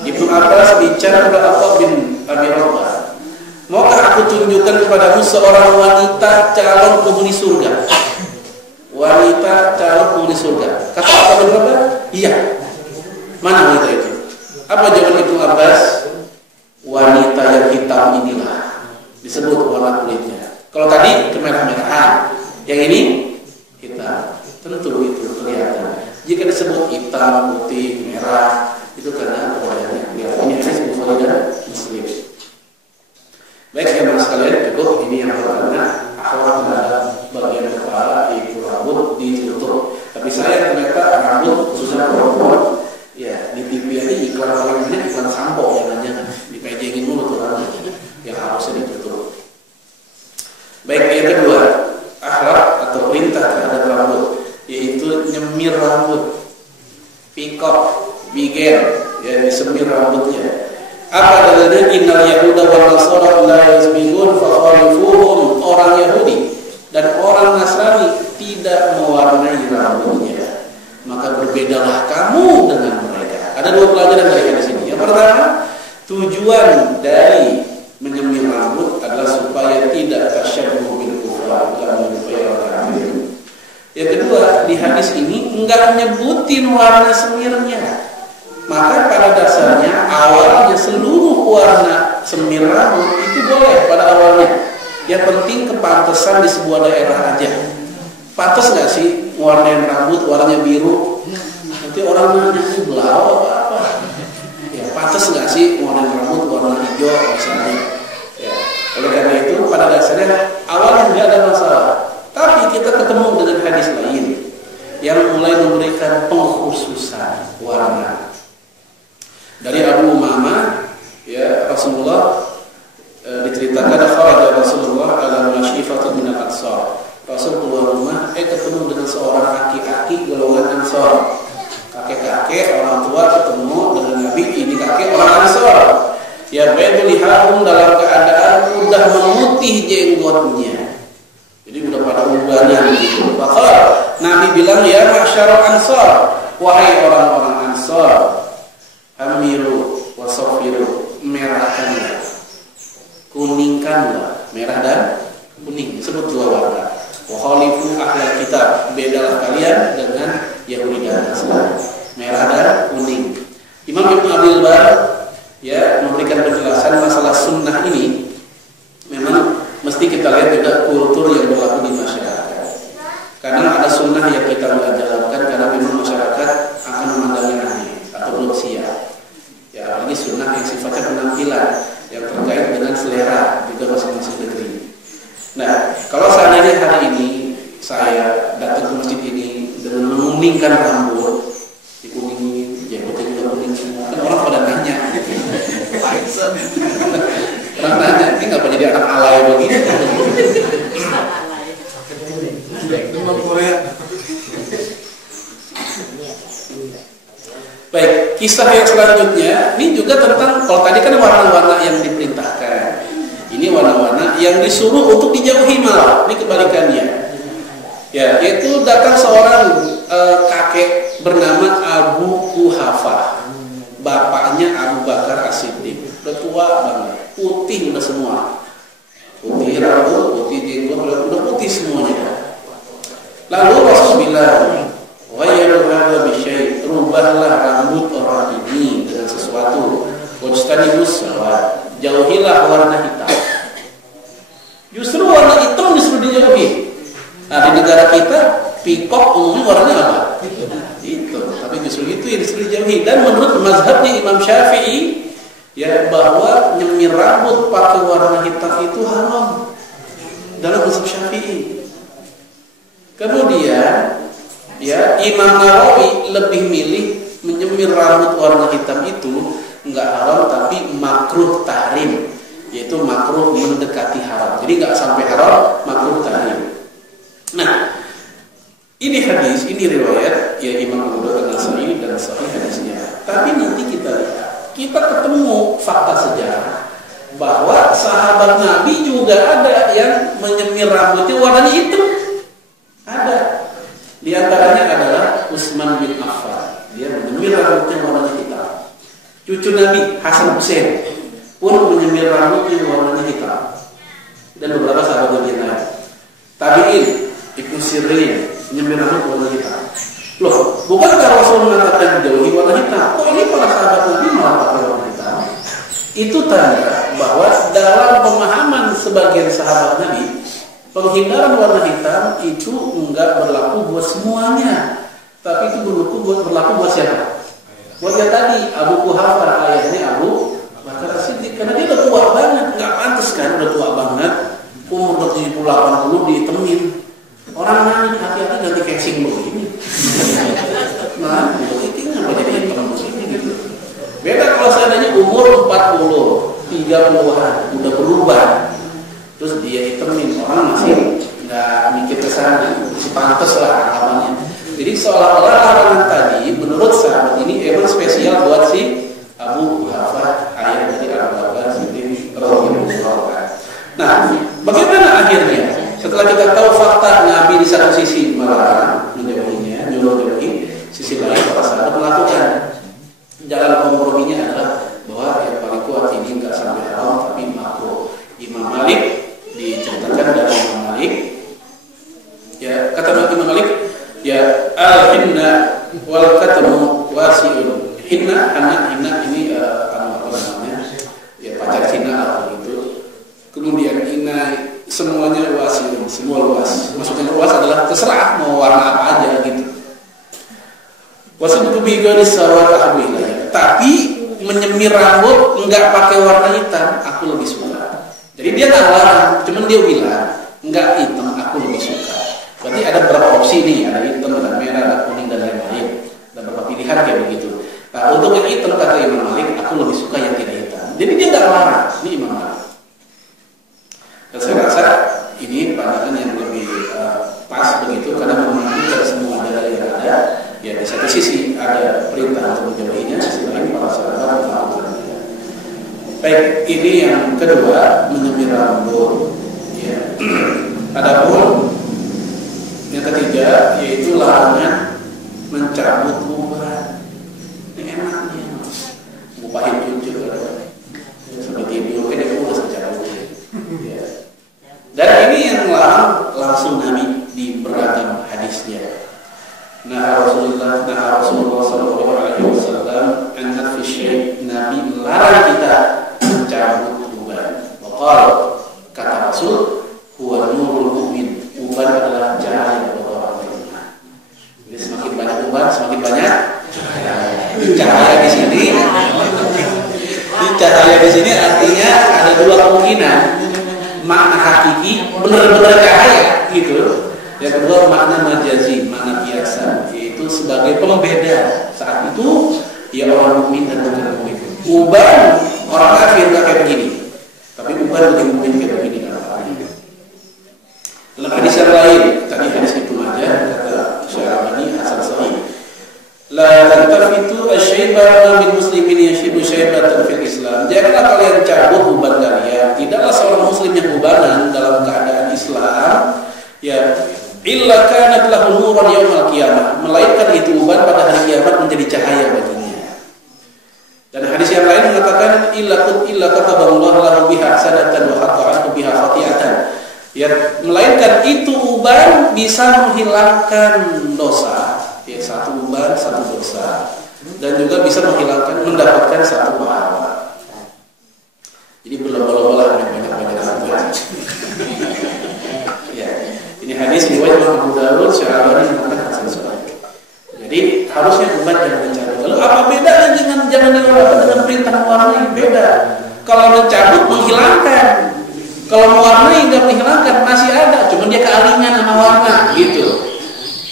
Ibnu Abbas bicara kepada Atha bin Abi Rabah, maukah aku tunjukkan kepadamu seorang wanita calon penghuni surga? Wanita calon penghuni surga. Kata Atha bin Rabah, iya. Mana wanita itu? Apa jawaban Ibnu Abbas? Wanita yang hitam inilah disebut warna kulitnya. Kalau tadi kemerah-merahan, yang ini hitam. Tentu itu kelihatan. Jika disebut hitam, putih, merah, itu karena wajahnya kelihatan. Ini hadis Bukhari dan Muslim. Baik teman-teman sekalian, cukup ini yang pertama. Akhwat terhadap bagian kepala itu rambut ditutup. Tapi saya ternyata rambut khususnya perempuan, ya di TV aja iklan paling banyak iklan sampo, jangan-jangan dipejengin mulu tuh rambut yang harusnya ditutup. Baik, yang kedua, akhlak atau perintah terhadap rambut, yaitu nyemir rambut, pikok, bigen, ya disemir rambutnya. Apa dalilnya? Innal yahuda wal nasara la yasbiqun fa khalifuhum. Orang Yahudi dan orang Nasrani tidak mewarnai rambutnya, maka berbedalah kamu dengan mereka. Ada dua pelajaran dari hadis ini. Yang pertama, tujuan dari menyemir rambut adalah supaya tidak tasyabbuh bil kufar, bukan menyerupai orang kafir. Yang kedua, di hadis ini enggak nyebutin warna semirnya. Maka pada dasarnya awalnya seluruh warna semir rambut itu boleh pada awalnya. Yang penting kepantasan di sebuah daerah aja. Pantas nggak sih warnain rambut warnanya biru? Nanti orang nanya ini belau apa? Ya pantas nggak sih warnain rambut warna hijau misalnya? Ya. Oleh karena itu pada dasarnya awalnya nggak ada masalah. Tapi kita ketemu dengan hadis lain yang mulai memberikan pengkhususan warna. Dari Abu Umamah, ya Rasulullah diceritakan kharaja Rasulullah ala masyifatin min al-ansar. Rasul keluar rumah, ketemu dengan seorang aki-aki golongan Ansar. Kakek-kakek orang tua ketemu dengan Nabi, ini kakek orang Ansar. Ya baidul lihahum, dalam keadaan udah memutih jenggotnya. Jadi udah pada ubanan gitu. Maka Nabi bilang, ya masyarul Ansar, wahai orang-orang Ansar, amiru wasafiru, merahkanlah sesuaikanlah merah dan kuning, disebut dua warna. Wa khalifu ahlal kitab, bedalah kalian dengan Yahudi dan Nasrani, merah dan kuning. Imam Ibnu Abdul Bar ya memberikan penjelasan masalah sunnah ini. Memang mesti kita lihat juga kultur yang berlaku di masyarakat. Karena ada sunnah yang kita nggak jalankan karena memang masyarakat akan memandangnya aneh atau belum siap. Ya, ini sunnah yang sifatnya penampilan yang terkait dengan selera juga masing-masing negeri. Nah, kalau seandainya hari ini saya datang ke masjid ini dengan menguningkan rambut, dikuningin, jenggotnya juga kuning semua, kan orang pada nanya, orang nanya, ini nggak jadi anak alay begini? Memang Korea. Baik, kisah yang selanjutnya ini juga tentang, kalau tadi kan warna-warna yang diperintahkan, ini warna-warna yang disuruh untuk dijauhi malah, ini kebalikannya. Ya, yaitu datang seorang kakek bernama Abu Quhafah, bapaknya Abu Bakar As-Siddiq, udah tua banget, putih udah semua, putih rambut, putih jenggot, udah putih semuanya. Lalu Rasul bilang, "Ghayyiru hadza bisyai', rubahlah rambut orang ini dengan sesuatu. Wajtanibus sawad, jauhilah warna hitam." Justru warna hitam disuruh dijauhi. Nah, di negara kita pikok umumnya warnanya apa? Hitam. Tapi justru itu yang disuruh dijauhi. Dan menurut mazhabnya Imam Syafi'i, ya, bahwa nyemir rambut pakai warna hitam itu haram dalam mazhab Syafi'i. Kemudian ya, Imam Nawawi lebih milih menyemir rambut warna hitam itu enggak haram tapi makruh tahrim, yaitu makruh mendekati haram. Jadi enggak sampai haram, makruh tahrim. Nah, ini hadis, ini riwayat ya Imam Abu Dawud An-Nasa'i dan sahih hadisnya. Tapi nanti kita lihat, kita ketemu fakta sejarah bahwa sahabat Nabi juga ada yang menyemir rambutnya warnanya hitam. Ada. Di antaranya adalah Utsman bin Affan. Dia menyemir rambutnya warnanya hitam. Cucu Nabi Hasan Hussein pun menyemir rambutnya warnanya hitam. Dan beberapa sahabat Nabi lain. Tabi'in Ibnu Sirin menyemir rambut warna hitam. Loh, bukankah Rasul mengatakan jauhi warna hitam? Kok ini para sahabat Nabi malah pakai warna hitam? Itu tanda bahwa dalam pemahaman sebagian sahabat Nabi, penghindaran warna hitam itu enggak berlaku buat semuanya, tapi itu berlaku buat siapa? Buat yang tadi Abu Quhafah, ayahnya Abu Bakar As-Siddiq, karena dia udah tua banget, nggak pantas kan, udah tua banget, umur 70-80 ditemin. Orang nanya, hati-hati ganti casing begini. Nah, itu nggak jadi hitam begini gitu. Beda kalau seandainya umur 40, 30-an, udah berubah. Terus dia hitemin, orang masih nggak mikir ke sana, masih pantas lah anggapannya. Jadi seolah-olah larangan tadi menurut sahabat ini emang spesial buat si Abu Quhafah, ayah dari Abu Bakar Siddiq radhiyallahu anhu. Nah, bagaimana akhirnya? Setelah kita tahu fakta Nabi di satu sisi melarang menjauhinya, nyuruh jauhi, sisi lain para sahabat melakukan. Jalan komprominya adalah bahwa yang paling kuat ini nggak sampai haram tapi makruh. Imam Malik diceritakan dari Imam Malik, ya kata Imam Malik, ya al-hinna wal katmu wasiun. Hinna ini apa namanya? Ya pacar Cina atau itu. Kemudian hinna semuanya wasiun, semua luas. Maksudnya luas adalah terserah mau warna apa aja gitu. Wasin itu biga disawat ahbilah. Tapi menyemir rambut enggak pakai warna hitam, aku lebih suka. Jadi dia nggak larang, cuman dia bilang enggak hitam, aku lebih suka. Berarti ada beberapa opsi nih, ada hitam, ada merah, ada kuning dan lain-lain. Ada beberapa pilihan kayak begitu. Nah, untuk yang hitam kata Imam Malik, aku lebih suka yang tidak hitam. Jadi dia nggak larang, ini Imam Malik. Dan saya rasa ini pandangan yang lebih pas begitu karena memandangkan semua dalil yang ada. Ya di satu sisi ada perintah untuk menjauhinya, sisi lain para sahabat melakukannya. Baik, ini yang kedua, menyemir rambut. Ya. Adapun yang ketiga yaitu larangan mencabut uban. Ini enaknya, ngupahin cucu ada. Seperti itu, ini udah mencabut. kata Rasul, huwa nurul mu'min. Uban adalah cahaya bagi orang beriman. Jadi semakin banyak uban, semakin banyak cahaya di sini. Cahaya di sini artinya ada dua kemungkinan. Makna hakiki benar-benar cahaya gitu. Yang kedua makna majazi, makna biasa, yaitu sebagai pembeda. Saat itu ya orang mukmin dan bukan mukmin. Uban orang kafir kayak begini, tapi uban lebih mukmin kayak begini. Dalam hadis yang lain, tadi hadis itu aja kata Syarabani asal sahih. La tantafitu asy-syaiba min muslimin yashibu syaibatan fil Islam. Janganlah kalian cabut uban kalian. Tidaklah seorang muslim yang ubanan dalam keadaan Islam ya illa kanat lahu nuran yaumil qiyamah, melainkan itu uban pada hari kiamat menjadi cahaya baginya. Dan hadis yang lain mengatakan illa kataballahu lahu biha hasanatan wa hatta biha khati'atan. Ya, melainkan itu uban bisa menghilangkan dosa. Ya, satu uban satu dosa, dan juga bisa mendapatkan satu pahala. Jadi berlomba-lomba banyak-banyak satu. Ya, ini hadis riwayat Imam Abu Dawud, Syarabani mengatakan hasan sahih. Jadi harusnya uban jangan dicabut. Lalu apa bedanya jangan dilakukan dengan perintah mewarnai? Beda. Kalau mencabut menghilangkan, kalau mewarnai nggak menghilangkan, masih ada, cuma dia kealingan sama warna gitu.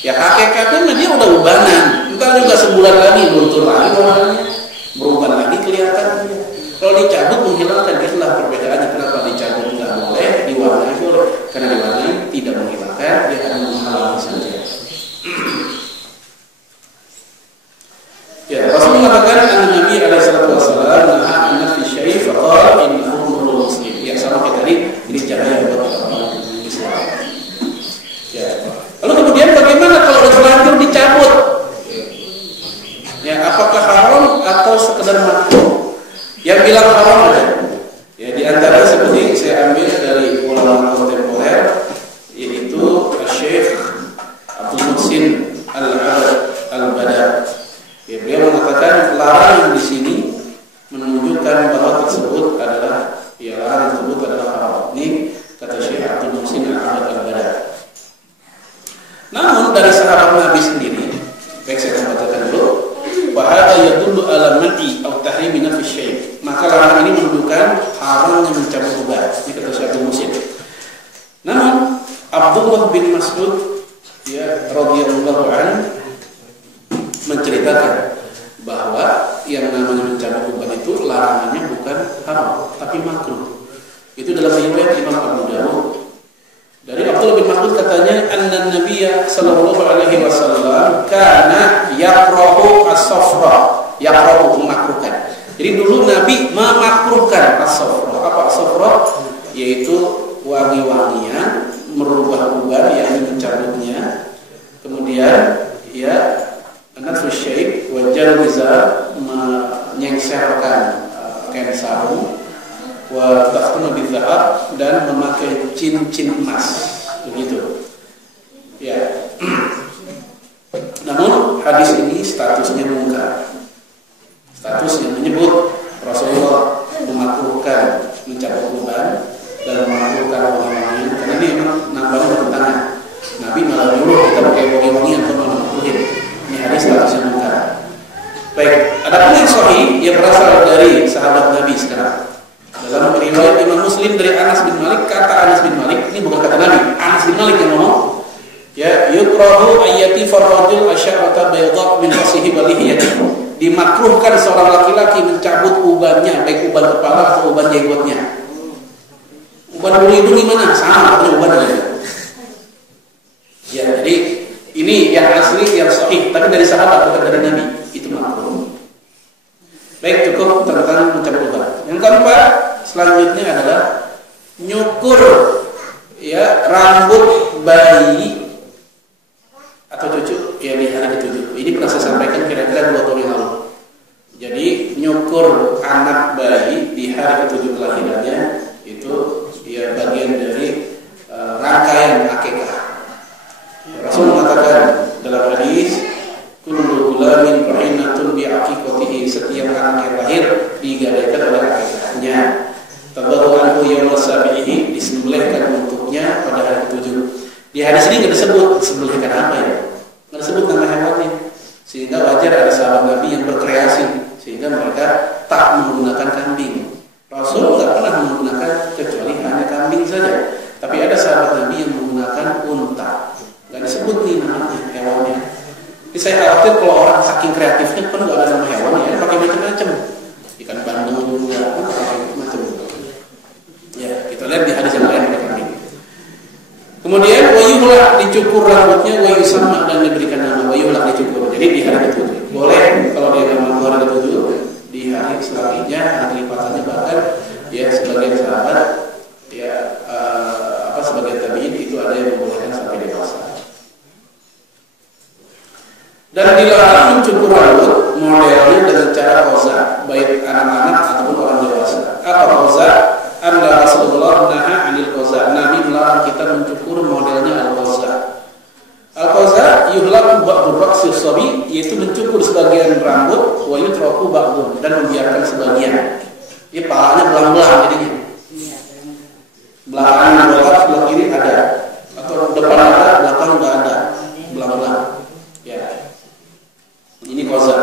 Ya hakikatnya dia udah ubanan, entar juga sebulan lagi luntur lagi warnanya, berubah lagi kelihatan. Kalau dicabut menghilangkan, itulah perbedaannya. Kenapa dicabut nggak boleh, diwarnai boleh? Karena diwarnai tidak menghilangkan, dia hanya menghalangi saja. Ya, Rasul mengatakan Nabi alaihi salatu wasallam naha an fi syai' fa qala innahu nurul muslim. Ya sama kayak tadi, ini cahaya buat orang Islam. Ya. Lalu kemudian bagaimana kalau udah terlanjur dicabut? Ya, apakah haram atau sekedar makruh? Yang bilang haram ada. Ya, di antara seperti saya ambil dari ulama kontemporer, yaitu Syekh Abdul Muhsin Al-Badar. Ya, beliau mengatakan larangan di sini menunjukkan bahwa tersebut adalah larangan tersebut adalah haram. Ini kata Syekh Abdul Muhsin Al-Badar. Namun dari sahabat Nabi sendiri, baik saya bacakan dulu, wa hadza yadullu ala man'i aw tahrimi nafi syai'. Maka larangan ini menunjukkan haramnya mencabut uban. Ini kata Syekh Abdul Muhsin. Namun Abdullah bin Mas'ud ya radhiyallahu anhu menceritakan bahwa yang namanya mencabut uban itu larangannya bukan haram, tapi makruh. Itu dalam riwayat Imam Abu Dawud. Dari Abdullah bin Mas'ud katanya, anna Nabiyya sallallahu alaihi wasallam kana yakrahu as-safra, yakrahu memakruhkan. Jadi dulu Nabi memakruhkan as-safra. Apa as-safra? Yaitu wangi-wangian, merubah uban yang mencabutnya. Kemudian ya anatsu syai' wa jalwiza, menyengserkan kain sarung, wa takhtunu bidzahab, dan memakai cincin emas, begitu. Ya. Namun hadis ini statusnya mungkar. Status yang menyebut Rasulullah memakruhkan mencabut uban dan memakruhkan wangi-wangian, karena ini memang nampaknya bertentangan. Nabi malah nyuruh kita pakai wangi-wangian untuk memakruhin. Ini hadis statusnya mungkar. Baik, ada pun yang sahih yang berasal dari sahabat Nabi sekarang. Dalam riwayat Imam Muslim dari Anas bin Malik, kata Anas bin Malik, ini bukan kata Nabi, Anas bin Malik yang ngomong, ya yukrahu ayyati farrajul asy'ata bayda min rasihi wa lihiyatihi. Dimakruhkan seorang laki-laki mencabut ubannya, baik uban kepala atau uban jenggotnya. Uban bulu hidung gimana? Sama dengan uban aja. Ya, jadi ini yang asli, yang sahih, tapi dari sahabat bukan dari Nabi, itu makruh. Baik, cukup tentang mencabut uban. Yang keempat, selanjutnya adalah nyukur ya rambut bayi atau cucu ya di hari ke-7. Ini pernah saya sampaikan kira-kira 2 tahun yang lalu. Jadi nyukur anak bayi di hari ke-7 kelahirannya itu ya bagian dari rangkaian akikah. Rasul mengatakan dalam hadis, kullu gulamin rahinatun bi aqiqatihi, setiap anak yang lahir digadaikan oleh akikahnya. Tabarru'anhu yawma disembelihkan untuknya pada hari ke-7. Di hadis ini nggak disebut sembelihkan apa ya, nggak disebut nama hewannya, sehingga wajar ada sahabat Nabi yang berkreasi sehingga mereka tak menggunakan kambing. Rasul nggak pernah menggunakan kecuali hanya kambing saja. Tapi ada sahabat Nabi yang menggunakan unta, nggak disebut nih namanya hewannya. Jadi saya khawatir kalau orang saking kreatifnya kan nggak ada nama hewan ya, pakai macam-macam. Ikan bandeng juga, pakai macam-macam. Ya, kita lihat di hadis yang lain kambing. Kemudian wayuhlak dicukur rambutnya, wayusamma dan diberikan nama wayuhlak dicukur. Jadi di hari ke-7 boleh kalau dia memang hari ke-7, di hari selanjutnya hari lipatannya bahkan ya sebagian sahabat ya sebagian tabiin itu ada yang membolehkan sampai dewasa. Dan dilarang mencukur rambut modelnya dengan cara qaza, baik anak-anak ataupun orang dewasa. Apa qaza? Anda Rasulullah naha 'anil qaza. Nabi melarang kita mencukur modelnya al-qaza. Al-qaza yuhlaqu ba'du ra'si shabi, yaitu mencukur sebagian rambut, wa yutraku ba'dun, dan membiarkan sebagian. Ini palanya belang-belang jadinya. Belakang belang, sebelah kiri ada, atau depan ada, belakang enggak ada, belang-belang. Ya. Ini qaza.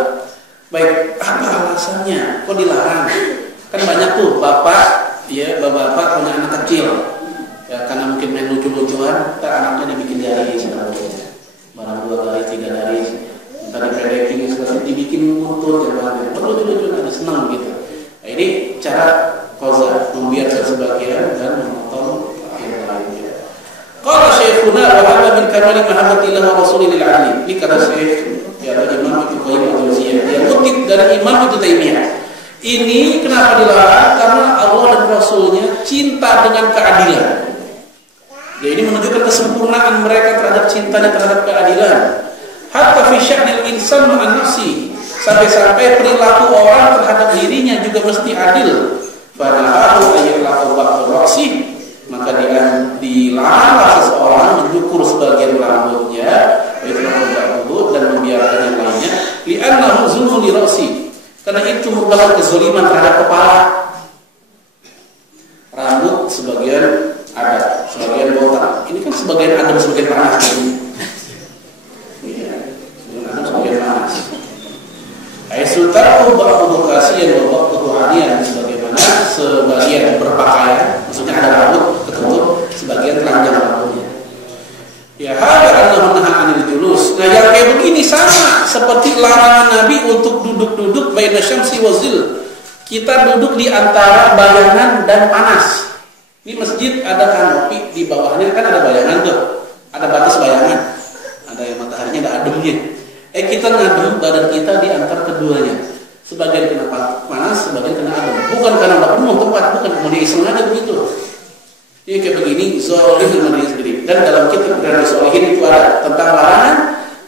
Baik, apa alasannya? Kok dilarang? Kan banyak tuh bapak-bapak punya anak kecil. Ya, karena mungkin main lucu-lucuan, anaknya dibikin dari sebenarnya. Barang 2 dari 3 dari, entar dipedekin, dibikin buntut dan lain-lain. Lucu-lucuan ada senang gitu. Nah, ini cara qaza, membiarkan sebagian dan memotong yang lainnya. Qala Syekhuna wa hadha min kamali mahabbatillah wa rasulil alim. Ini kata Syekh Imam Ibnu Qayyim al-Jauziyah. Dia kutip dari Imam Ibnu Taimiyah. Ini kenapa dilarang? Karena Allah dan Rasulnya cinta dengan keadilan. Jadi ini menunjukkan kesempurnaan mereka terhadap cintanya terhadap keadilan. Hatta fi sya'nil insan ma'an nafsi, sampai-sampai perilaku orang terhadap dirinya juga mesti adil. Fanahu ayyallahu ba'du ra'si, maka dilaranglah seseorang mencukur sebagian rambutnya, dan membiarkan yang lainnya. Li'annahu zulmun li ra'si, karena itu merupakan kezaliman terhadap kepala. Rambut sebagian ada, sebagian botak. Ini kan sebagian adem, sebagian panas. Iya, sebagian adem, sebagian panas. Aisyutahu ba'du kasiyan wa ba'du hadiyan, sebagaimana sebagian berpakaian, maksudnya ada rambut ketutup, sebagian telanjang rambutnya. Ya, hada annahu naha 'anil julus. Nah, yang kayak begini sama seperti larangan Nabi untuk duduk-duduk baina syamsi wa zil. Kita duduk di antara bayangan dan panas. Ini masjid ada kanopi, di bawahnya kan ada bayangan tuh. Ada batas bayangan. Ada yang mataharinya ada ademnya. Kita ngadem badan kita di antara keduanya. Sebagian kena panas, sebagian kena adem. Bukan karena enggak penuh tempat, bukan, mau diiseng aja begitu. Ini kayak begini, zolim sama diri sendiri. Dan dalam kitab Riyadhus Shalihin itu ada tentang larangan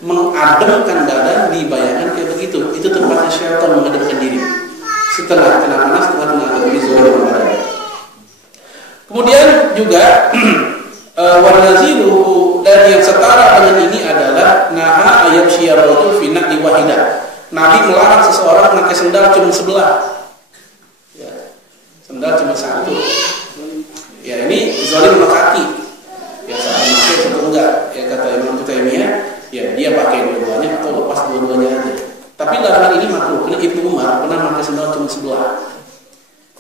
mengademkan badan di bayangan kayak begitu. Itu tempatnya syaitan mengademkan diri. Setelah kena panas, setelah kena adem, ini zolim badan. Kemudian juga wanaziru, dan yang setara dengan ini adalah naha ayat syiyaratu fi na'li wahidah. Nabi melarang seseorang memakai sendal cuma sebelah. Ya, sendal cuma satu. Ya, ini zalim sama kaki. Ya, satu pakai satu enggak. Ya, kata Imam Taimiyah, ya dia pakai dua-duanya atau lepas dua-duanya aja. Tapi larangan ini makruh. Karena Ibnu Umar pernah memakai sendal cuma sebelah.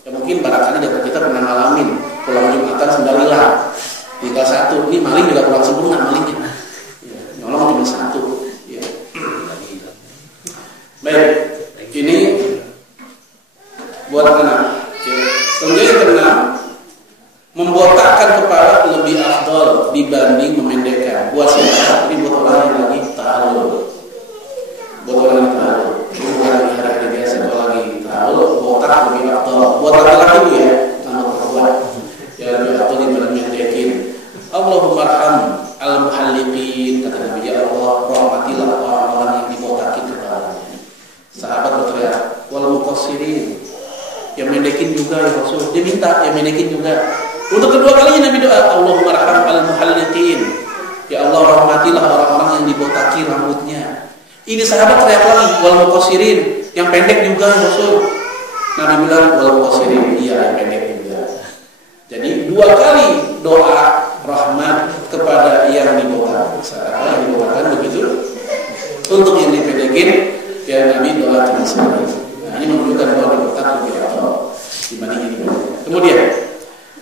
Ya mungkin barangkali dapat kita pernah ngalamin pulang Jumatan sendal hilang. Tinggal satu. Ini maling juga pulang sempurna malingnya. Ya, nyolong cuma satu. Ya. Baik, ini buat anak. Ya. Selanjutnya yang keenam, membotakkan kepala lebih afdal dibanding memendekkan. Buat siapa? Ini buat orang yang lagi tahallul. Buat orang yang tahallul. Ini bukan lagi hari biasa. Kalau lagi tahallul, botak lebih afdal. Buat laki-laki itu ya, sama perempuan. Ya lebih afdal dibanding mendekin. Allahumma arham al-muhalliqin, kata Nabi, ya Allah rahmatilah orang-orang yang dibotakin kepalanya. Sahabat berteriak, wal muqassirin, yang mendekin juga ya Rasul. Dia minta yang mendekin juga. Untuk kedua kalinya Nabi doa, Allahumma arham al-muhalliqin, ya Allah rahmatilah orang-orang yang dibotaki rambutnya. Ini sahabat teriak lagi, wal muqassirin, yang pendek juga ya Rasul. Nabi bilang wal muqassirin, iya yang pendek juga. Jadi dua kali doa rahmat kepada yang dibotak, yang dibotakan begitu. Untuk yang dipendekin, ya Nabi doa cuma sekali. Nah, ini menunjukkan bahwa dibotak lebih atau dibanding ini. Kemudian,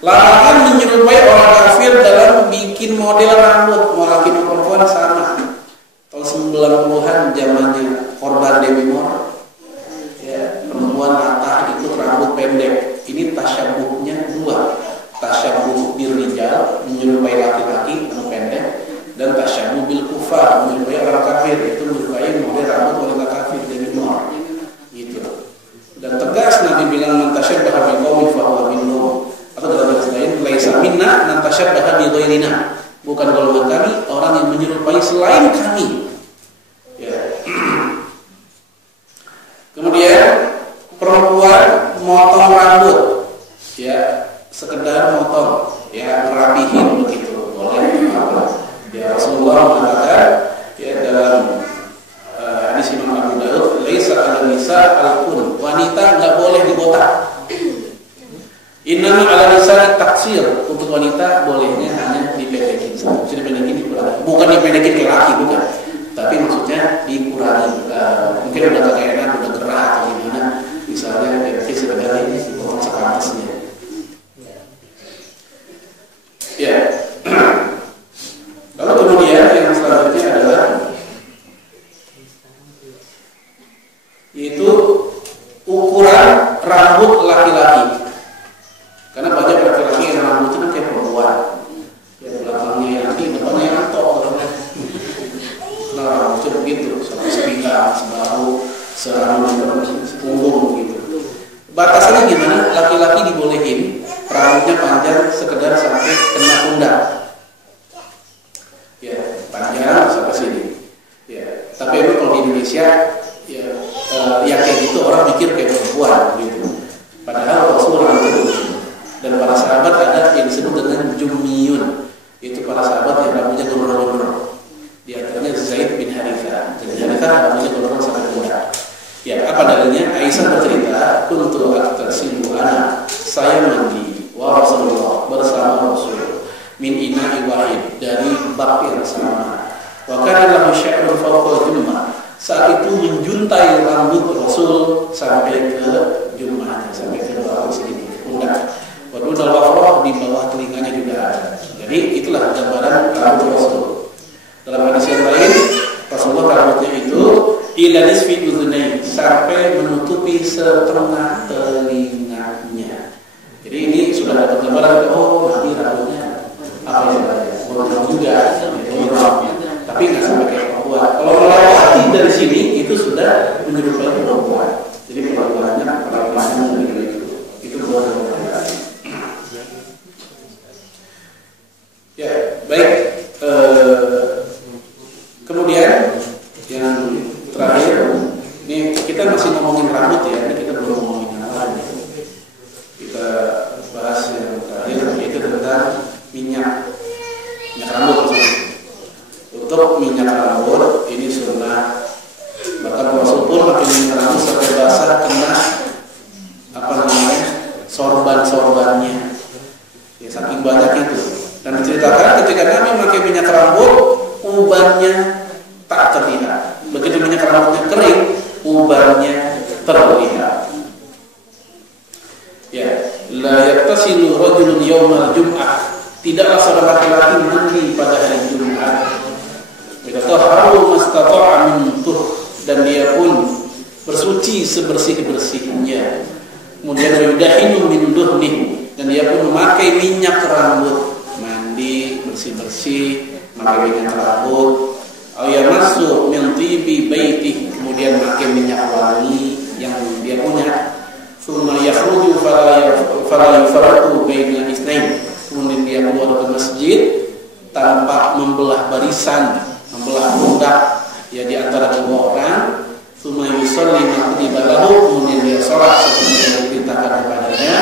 larangan menyerupai orang kafir dalam bikin model rambut, mau laki mau perempuan sama. Tahun 90-an zamannya korban Dewi Mor, ya, perempuan latah ikut rambut pendek. Ini tasyabuhnya dua, tasyabuh bil rijal menyerupai laki-laki rambut pendek, dan tasyabuh bil kufar menyerupai orang kafir, itu menyerupai model rambut wanita kafir Dewi Mor. Gitu. Dan tegas Nabi bilang man tasyabbaha bi qaumin fa huwa minhum. Atau dalam bahasa lain, laisa minna man tasyabbaha bi ghairina. Bukan golongan kami orang yang menyerupai selain kami. Ya. Kemudian perempuan motong rambut, ya, sekedar motong, ya, merapihin begitu, boleh. Ya, Rasulullah mengatakan, ya, dalam hadis Imam Abu Daud, laisa al-nisa al-kun, wanita nggak boleh dibotak. Innama ala nisa taksir, untuk wanita bolehnya hanya dipendekin, sudah dipendekin dikurangi. Bukan dipendekin ke laki, bukan. Tapi maksudnya dikurangi. Mungkin udah kekainan, udah gerah atau gimana, misalnya pendekin sebenarnya ini dipotong sepantasnya. Ya. Lalu kemudian yang selanjutnya adalah yaitu ukuran rambut laki-laki. Karena banyak laki-laki yang rambutnya kayak perempuan, ya, belakangnya yang tinggi, depannya yang tok. Nah, rambutnya begitu, sampai sepinggang, sebahu, serambut, sepunggung begitu. Batasannya gimana? Laki-laki dibolehin rambutnya panjang sekedar sampai kena pundak. Ya, panjang sampai sini. Ya, tapi itu kalau di Indonesia, ya, yang kayak gitu orang mikir kayak perempuan gitu. Padahal Rasulullah itu dan para sahabat ada yang disebut dengan jumiyun, itu para sahabat yang rambutnya gondrong-gondrong. Di antaranya Zaid bin Harithah. Jadi Harithah rambutnya gondrong sampai pundak. Ya, apa dalilnya? Aisyah bercerita, kuntu aktasilu ana, saya mandi wa Rasulullah bersama Rasul min ina'i wahid, dari bak yang sama. Wa kana lahu sya'run fawqa jummah. Saat itu menjuntai rambut Rasul sampai ke jummahnya, sampai ke bawah sini, pundak. Waduh, wafroh di bawah telinganya juga ada. Jadi itulah gambaran rambut Rasul. Dalam hadis yang lain, Rasulullah rambutnya itu ila nisfi udhunain, sampai menutupi setengah telinganya. Jadi ini sudah ada gambaran, oh Nabi rambutnya apa ya? Gondrong juga, tapi nggak sampai kayak perempuan. Kalau melewati dari sini itu sudah menyerupai perempuan. Jadi perempuannya itu gondrong. Ya, baik. Kemudian yang terakhir, ini kita masih ngomongin rambut ya, ini kita belum ngomongin apa. Kita bahas yang terakhir, yaitu tentang minyak rambut. Untuk minyak rambut ini sunnah. Bahkan Rasul pun pakai minyak rambut sampai basah kena apa namanya sorban-sorbannya. Ya, saking banyak itu. Dan diceritakan ketika Nabi memakai minyak rambut, ubannya tak terlihat. Begitu minyak rambutnya kering, ubannya terlihat. Ya, la yaktasilu rajulun yaumal jum'ah. Tidaklah seorang laki-laki mandi pada hari Jumat. Yatahharu mastata'a min tuh, dan dia pun bersuci sebersih-bersihnya. Kemudian yudahinu min duhnih, dan dia pun memakai minyak rambut. Mandi bersih-bersih, memakai minyak rambut. Ayamassu min tibi baitih, kemudian memakai minyak wangi yang dia punya. Tsumma yakhruju fala yufarraqu baina itsnain, kemudian dia keluar ke masjid tanpa membelah barisan, membelah pundak, ya, di antara dua orang. Tsumma yusalli ma kutiba lahu, kemudian dia salat seperti yang diperintahkan kepadanya.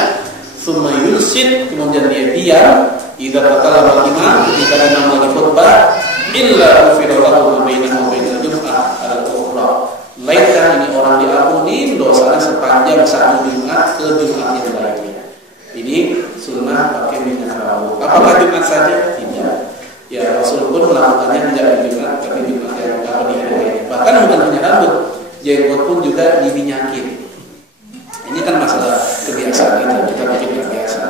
Tsumma yunsit, kemudian dia diam. Idza tatallaba al-imam, ketika imam lagi khutbah, illa ghufira lahu bainahu wa bainal jum'ah al-ukhra. Lainkan ini orang diampuni dosanya sepanjang satu Jumat ke Jumat yang lainnya. Ini sunnah pakai minyak rambut. Apakah Jumat saja? Tidak. Ya Rasul pun melakukannya tidak di Jumat, tapi di Jumat yang di hari lainnya. Bahkan bukan hanya rambut, jenggot pun juga diminyakin. Ini kan masalah kebiasaan kita bikin biasa.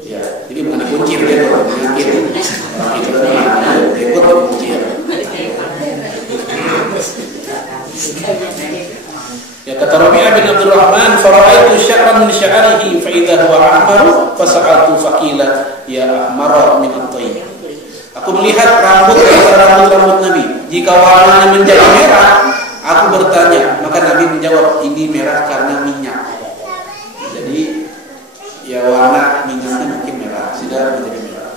Ya, jadi bukan dikuncir ya, diminyakin. Orang itu jenggot dikuncir. Ya kata Rabi'ah bin Abdurrahman, fara'aitu sya'ran min sya'arihi fa idza huwa ahmar fa sa'altu faqila ya ahmar min at-tayy. Aku melihat rambut Nabi. Jika warnanya menjadi merah, aku bertanya, maka Nabi menjawab, ini merah karena minyak. Jadi ya warna minyaknya mungkin merah, sehingga menjadi merah.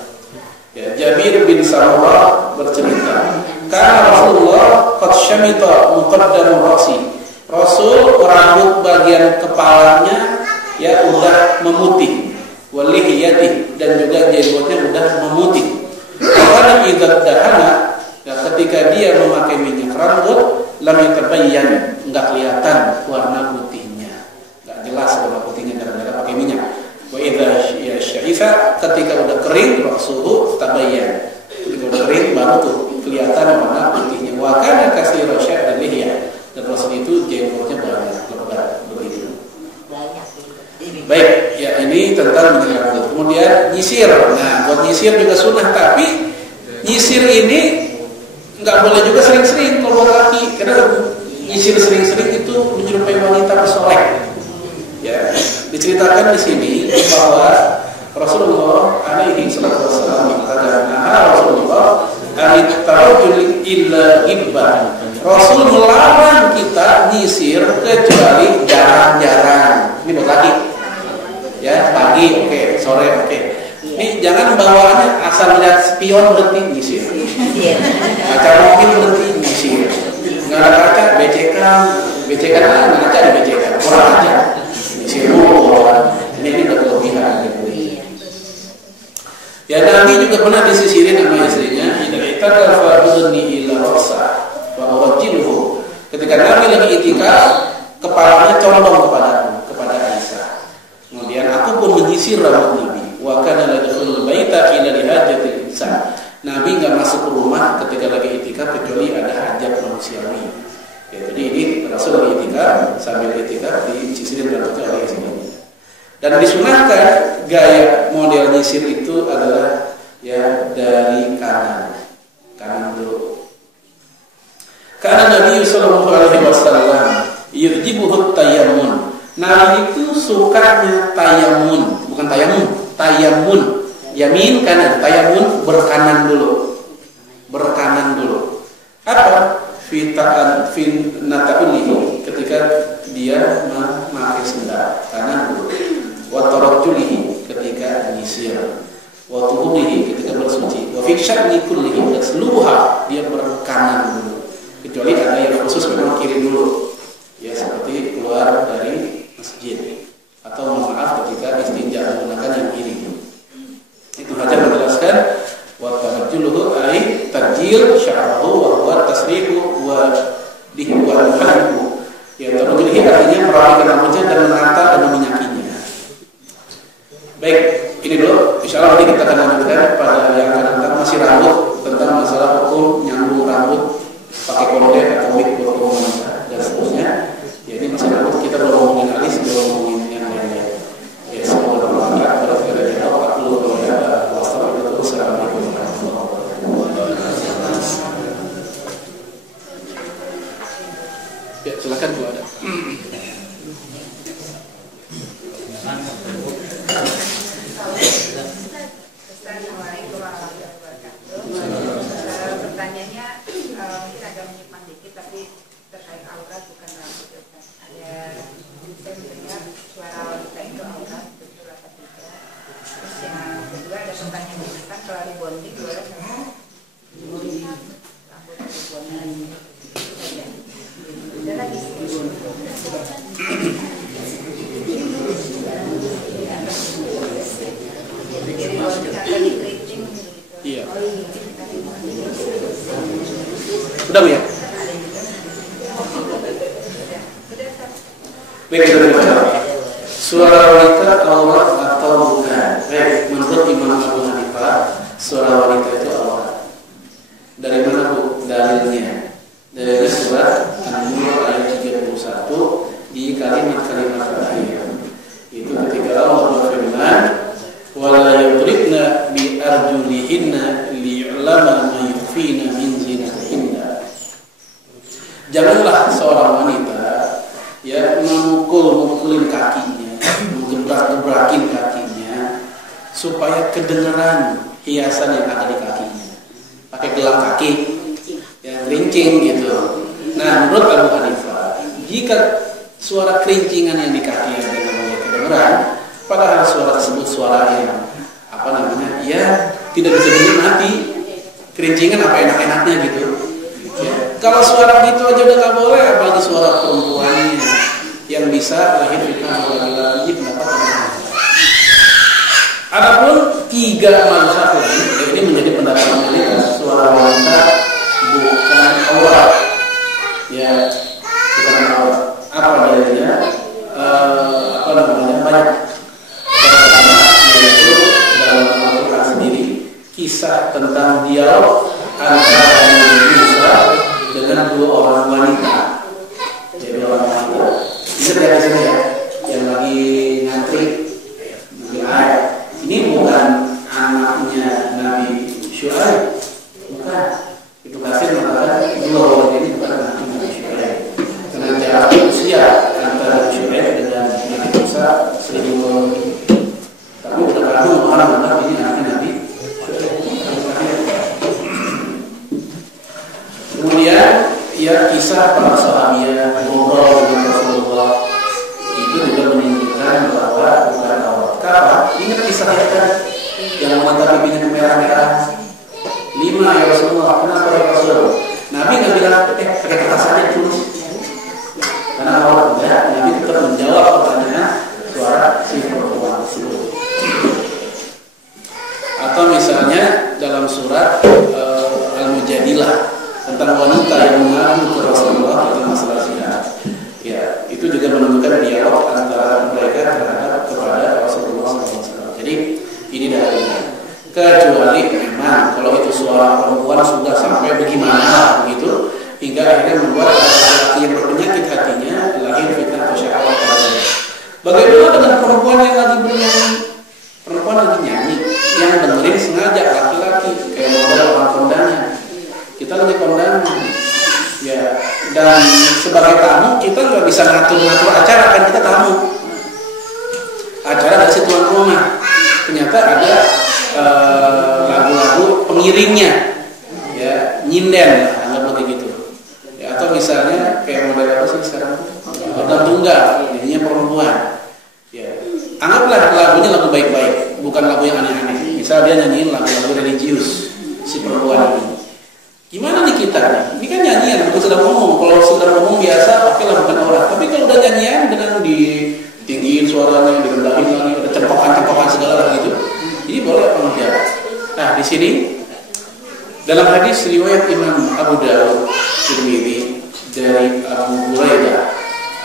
Ya, Jabir bin Samurah bercerita, karena Rasulullah qad syamita muqaddam ra'si. Rasul rambut bagian kepalanya ya udah memutih, walihiyati, dan juga jenggotnya udah memutih. Karena idza dahana, ya, ketika dia memakai minyak rambut, lam yatabayyan, enggak kelihatan warna putihnya, enggak jelas warna putihnya gara-gara pakai minyak. Wa idza syaifa, ketika udah kering, rasuhu tabayyan, ketika udah kering baru tuh kelihatan warna putihnya. Wa kana katsira sya'ri lihiyah, dan Rasul itu jenggotnya banyak, lebat begitu. Baik, ya ini tentang minyak rambut. Kemudian nyisir. Nah, buat nyisir juga sunnah, tapi nyisir ini nggak boleh juga sering-sering kalau laki, karena nyisir sering-sering itu menyerupai wanita pesolek. Ya, diceritakan di sini bahwa Rasulullah alaihi salatu wasallam mengatakan, Rasulullah al-tarajul illa ibban. Rasul melarang kita nyisir kecuali jarang-jarang. Ini buat laki. Ya, pagi oke, sore oke. Ini jangan bawaannya asal lihat spion berhenti nyisir. Kaca mobil berhenti nyisir. Nggak ada kaca, becekan nggak kaca di becekan. Kurang aja. Nyisir dulu. Ini udah kelebihan. Ya Nabi juga pernah disisirin sama istrinya. Idza tafaduni ila rasa wa urjiluhu. Ketika Nabi lagi itikaf, kepalanya condong kepada Aisyah. Kemudian aku pun menyisir rambut Nabi. Wa kana la yadkhulul baita illa li hajatil insan. Nabi enggak masuk ke rumah ketika lagi itikaf kecuali ada hajat manusiawi. Ya, jadi ini Rasul lagi itikaf, sambil itikaf disisirin rambutnya oleh istrinya. Dan disunahkan gaya model nyisir itu adalah ya dari kanan dulu. Karena Nabi sallallahu alaihi wasallam yujibuhu tayammun. Nabi itu sukanya tayamun, bukan tayamun. Yamin kanan, tayamun berkanan dulu. Apa? Finata'ulihi, ketika dia memakai sendal kanan dulu. Wa tarajjulihi, ketika nyisir. Wa tuhulihi, ketika bersuci. Wa fi sya'ni kullihi, dan seluruh dia berkanan dulu. Kecuali ada yang khusus memang kiri dulu. Ya seperti keluar dari masjid, atau maaf ketika istinja menggunakan yang kiri. Itu saja menjelaskan wa tarajjuluhu ay tarjil sya'rahu wa huwa tasrihu wa dihwalahu. Ya tarajjuluhi artinya merapikan rambutnya dan menata dan meminyakinya. Baik, ini dulu. Insyaallah nanti kita akan lanjutkan pada yang akan datang, masih rambut, tentang masalah hukum nyambung rambut pakai kondek atau wig buat wanita dan seterusnya. Ya ini masih rambut, kita belum ngomongin alis, belum ngomongin yang lain-lain. Ya semoga bermanfaat. Assalamualaikum warahmatullahi wabarakatuh. Ya silakan kalau ada. Assalamualaikum warahmatullahi wabarakatuh. Pertanyaannya mungkin agak menyimpang dikit, tapi terkait aurat bukan rambut. Ada saya mendengar suara wanita itu aurat, betul apa tidak? Terus yang kedua ada pertanyaan tentang kalau rebonding boleh nggak? Rambut rebonding. Ada lagi. Iya. Udah Bu ya? Baik, sudah dibaca. Suara wanita aurat atau bukan? Baik, menurut Imam Abu Hanifah, suara wanita itu aurat. Dari mana Bu dalilnya? Dari surat An-Nur ayat 31 di kalimat-kalimat terakhir. Itu ketika Allah berfirman, "Wala yudrikna bi arjulihinna liya'lama ma yukhfina min zinatihinna." Janganlah seorang wanita ya mukulin kakinya, gebrak-gebrakin kakinya supaya kedengeran hiasan yang ada di kakinya. Pakai gelang kaki yang kerincing gitu. Nah, menurut Abu Hanifah, jika suara kerincingan yang di kaki yang namanya kedengeran, padahal suara tersebut suara yang ya tidak bisa dinikmati, kerincingan apa enak-enaknya gitu. Ya. Kalau suara gitu aja udah nggak boleh, apalagi suara perempuannya yang bisa lahir fitnah laki-laki pendapat orang. Adapun 3 mazhab ini menjadi pendapat mayoritas, suara wanita bukan aurat. Ya, bukan aurat. Apa dalilnya? Banyak. Yaitu dalam Al-Quran sendiri kisah tentang dialog antara Nabi Musa dengan 2 orang wanita. Jadi orang wanita. Ini dari sini ya, yang lagi ngantri Nabi Air. Ini bukan anaknya Nabi Syuaib, bukan. Itu kasih mengatakan 2 orang ini bukan anaknya Nabi Syuaib. Karena jarak usia antara Syuaib dengan Nabi Musa 1000 tahun lebih. Tapi udah kagum orang-orang ini anaknya Nabi Syuaib. Kemudian ya kisah para sahabat ngobrol dengan Rasulullah itu juga menunjukkan bahwa bukan aurat. Kapan? Ingat kisah yang wanita pipinya merah-merah 5 ya Rasulullah. Kenapa ya Rasulullah? Nabi nggak bilang pakai kertas saja tulis. Karena aurat enggak, Nabi tetap menjawab pertanyaan suara si perempuan tersebut. Atau misalnya dalam surat Al-Mujadilah tentang wanita yang mengadu ke Rasulullah tentang masalah zina. Ya, itu juga menunjukkan dialog antara mereka terhadap kepada Rasulullah SAW. Jadi ini dalilnya. Kecuali memang kalau itu suara perempuan sudah sampai bagaimana begitu hingga akhirnya membuat laki-laki yang berpenyakit hatinya lahir fitnah atau syahwat. Bagaimana dengan perempuan yang lagi bernyanyi? Perempuan lagi nyanyi, yang dengerin sengaja laki-laki kayak model orang kondangan. Kita lagi kondangan. Ya, dan sebagai tamu kita nggak bisa ngatur-ngatur acara, kan kita tamu. Acara dari si tuan rumah. Ternyata ada lagu-lagu pengiringnya, ya nyinden, anggap begitu. Ya, atau misalnya kayak model apa sih sekarang? Model tunggal, jadinya perempuan. Ya, anggaplah lagunya lagu baik-baik, bukan lagu yang aneh-aneh. Misal dia nyanyiin lagu-lagu religius si perempuan ini. Gimana nih kita nih? Ini kan nyanyian, bukan sedang ngomong. Kalau sedang ngomong biasa, oke lah bukan aurat. Tapi kalau udah nyanyian dengan ditinggiin suaranya, direndahin lagi, ada cempokan-cempokan segala gitu. Jadi boleh apa enggak? Nah di sini dalam hadis riwayat Imam Abu Dawud Tirmidzi dari Abu Hurairah,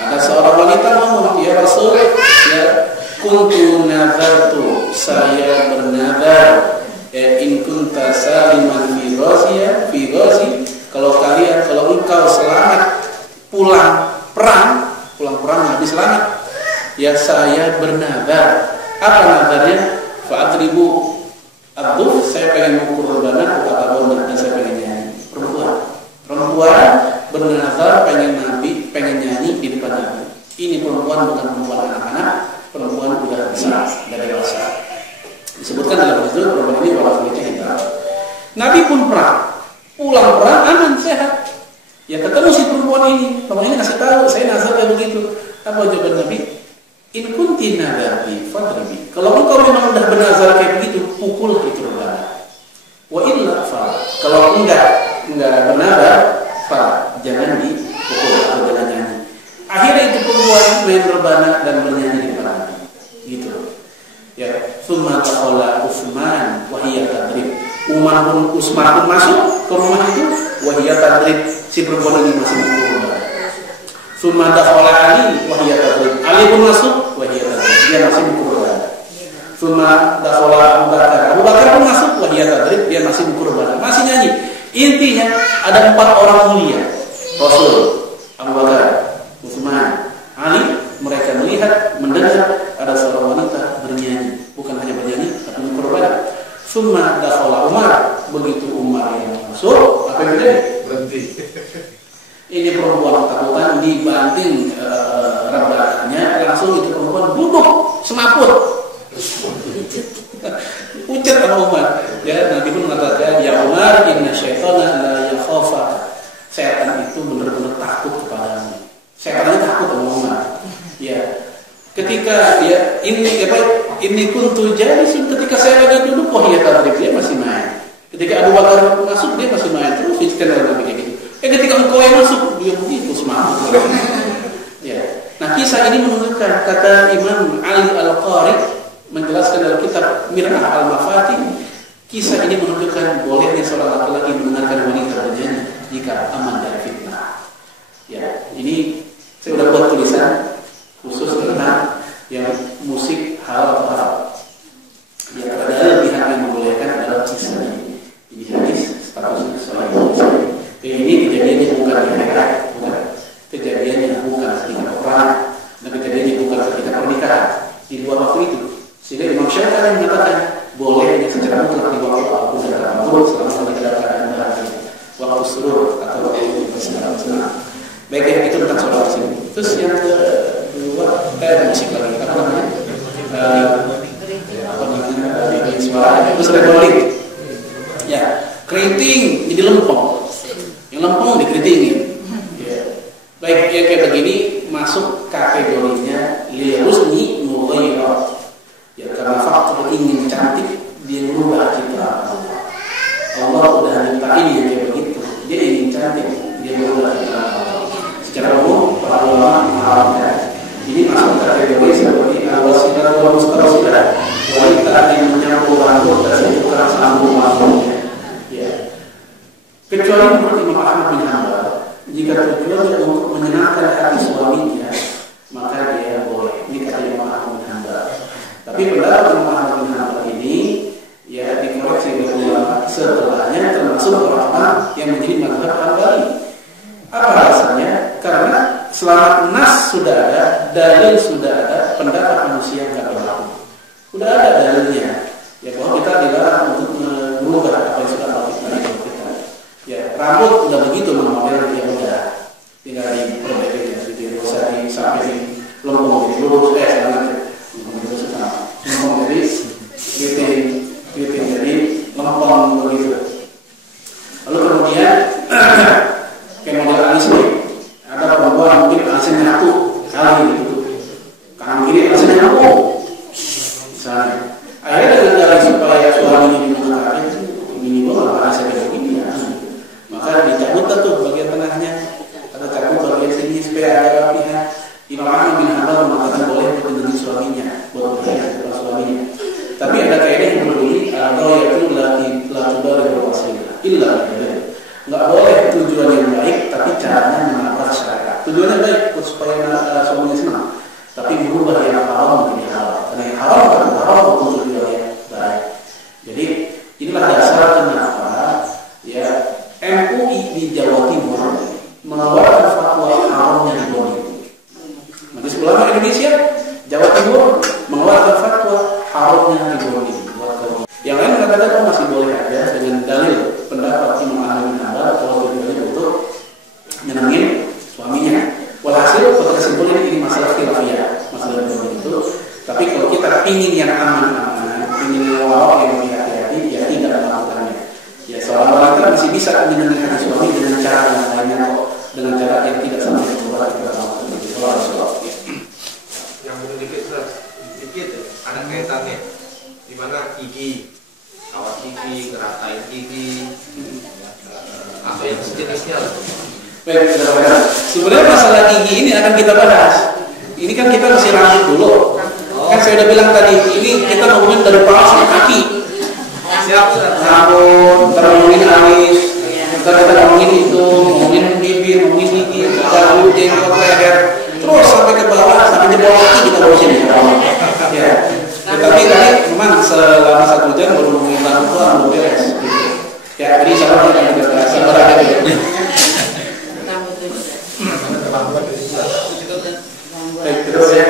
ada seorang wanita ngomong, ya Rasul, ya kuntu nazartu, saya bernazar. In kunta saliman fi ghazi, kalau engkau selamat pulang perang Nabi selamat, ya saya bernazar. Apa nazarnya? Fa'adribu abdu, saya pengen mengukur rebana dan saya pengen nyanyi. Perempuan bernazar pengen Nabi, pengen nyanyi di depan Nabi. Ini perempuan bukan perempuan anak-anak, perempuan udah besar, udah dewasa. Disebutkan dalam hadis perempuan ini walau kulitnya hitam. Nabi pun pulang perang aman sehat. Ya ketemu si perempuan ini kasih tahu, saya nazar kayak begitu. Apa jawaban Nabi? In kunti nadari fadribi. Kalau engkau memang udah bernazar kayak begitu, pukul itu rebana. Wa illa fa. Kalau enggak bernazar, fa jangan dipukul atau jangan nyanyi. Akhirnya itu perempuan main rebana dan bernyanyi di depan Nabi. Gitu. Ya, summa taqala Utsman wa hiya tadrib. Utsman pun masuk ke rumah itu wa hiya tadrib, si perempuan ini masih mukul. Summa taqala Ali wa hiya tadrib. Ali pun masuk wa hiya tadrib, dia masih mukul. Summa taqala Abu Bakar Bakar pun masuk, wah dia tadrib, dia masih berkorban, masih nyanyi. Intinya ada 4 orang mulia, Rasul, Abu Bakar, Utsman, Ali. Mereka melihat, mendengar ada seorang wanita bernyanyi, bukan hanya bernyanyi, tapi berkorban. Summa dakhala Umar, begitu Umar yang masuk, apa yang terjadi? Berhenti. Ini perempuan ketakutan dibanting rebahnya, langsung itu perempuan duduk semaput. Ucap sama Umar. Ya, Nabi pun mengatakan, ya Umar, inna syaitana la yakhafa. Setan itu benar-benar takut kepadamu. Setan itu takut sama Umar. Ya. Ketika ya ini kuntu jalisin, ketika saya lagi duduk, wah ya tadi dia masih main. Ketika Abu Bakar masuk, dia masih main terus, istilah Nabi kayak gitu. Ketika engkau yang masuk, dia begitu semangat. Ya. Nah, kisah ini menunjukkan, kata Imam Ali Al-Qari menjelaskan dalam kitab Mir'ah Al-Mafatih, kisah ini menunjukkan bolehnya seorang laki-laki mendengarkan wanita bernyanyi jika aman dari fitnah. Ya, ini saya sudah buat tulisan khusus tentang yang musik halal atau haram. Ya, ada pihak yang membolehkan dalam kisah ini. Ini hadis statusnya sahih. Ini kejadiannya bukan di akhirat, bukan. Kejadiannya bukan ketika perang, dan kejadiannya bukan ketika pernikahan. Di luar waktu itu. Sehingga Imam Syafi'i mengatakan bolehnya secara mutlak di waktu apapun dan apapun selama tidak ada keadaan bahagia. Waktu surur atau waktu bersenang-senang. Baik, ya, itu tentang sholat sini. Terus yang kedua, musik lagi, apa namanya? Suara, itu recording. Ya, keriting jadi lempeng. Yang lempeng dikeritingin. Ya. Baik, ya kayak begini masuk kategorinya lirusni mughayyirah. Ya, karena faktor ingin cantik dia merubah citra Allah. Allah udah minta ini kayak begitu. Dia ingin cantik, dia merubah citra Allah. Secara umum para ulama mengharamkan. Ini masuk kategori seperti al-wasilah wal mustawsilah, wanita yang menyapu rambut dan mencukur sambung rambutnya. Ya. Kecuali menurut Imam Ahmad bin Hanbal, jika tujuannya untuk menyenangkan hati suaminya, maka dia boleh. Ini kata Imam Ahmad bin Hanbal. Tapi pendapat Imam Ahmad bin Hanbal ini ya dikoreksi oleh ulama setelahnya, termasuk ulama yang menjadi mazhab Hambali. Apa alasannya? Karena selama nas sudah ada, dalil sudah ada, pendapat manusia nggak berlaku. Sudah ada dalilnya. Ya bahwa kita dilarang untuk mengubah apa yang sudah Allah kita. Ya rambut udah begitu model dia udah tinggal diperbaiki, jadi bisa sampai di lembong, di lurus, sangat lembong jadi keriting jadi lempeng begitu. Lalu kemudian kayak model alis ini, ada perempuan mungkin alisnya nyatu kali gitu, kanan kiri alisnya nyatu, misalnya. Akhirnya dari supaya suaminya dimengerti, minimal alisnya kayak begini ya. Maka dicabut tuh bagian tengahnya, atau cabut bagian sini supaya ada rapinya. Imam Ahmad bin Hanbal mengatakan boleh untuk suaminya, buat berkaitan dengan suaminya. Tapi ada kaidah yang berbunyi, atau yaitu latubar berwasilah, illa nggak boleh tujuan yang baik, tapi caranya menabrak syariat. Tujuannya baik supaya suaminya senang, tapi berubah yang haram menjadi halal. Karena yang haram kan haram untuk tujuan yang baik. Jadi inilah dasar kenapa ya MUI di Jawa Timur mengeluarkan fatwa haramnya dibunuh. Majelis Ulama Indonesia Jawa Timur mengeluarkan fatwa haramnya dibunuh. Yang lain mengatakan masih boleh aja dengan dalil pendapat Imam Ahmad bin Hanbal kalau tujuannya untuk menyenangin suaminya. Walhasil pada kesimpulan ini masalah khilafiyah, masalah itu. Tapi kalau kita ingin yang aman-aman, ingin yang wawak yang lebih hati-hati, ya tidak melakukannya. Ya seorang wanita masih bisa menyenangkan suami dengan cara yang lainnya kok, dengan cara yang tidak sampai membuat kita melakukan. Yang sedikit ada kaitannya. Di mana gigi, kawat gigi, ngeratain gigi, apa yang sejenisnya. Baik, sebenarnya masalah gigi ini akan kita bahas. Ini kan kita masih rambut dulu. Kan saya udah bilang tadi, ini kita ngomongin dari kepala sampai kaki. Siap, rambut, ngomongin alis, kita ngomongin itu, ngomongin bibir, ngomongin gigi, dagu, jenggot, leher, terus sampai ke bawah, sampai jempol kaki kita urusin. Ya. Tetapi tadi memang selama 1 jam baru mengingat itu belum beres. Gitu. Ya, jadi sama dengan kita sabar aja gitu. Terus ya.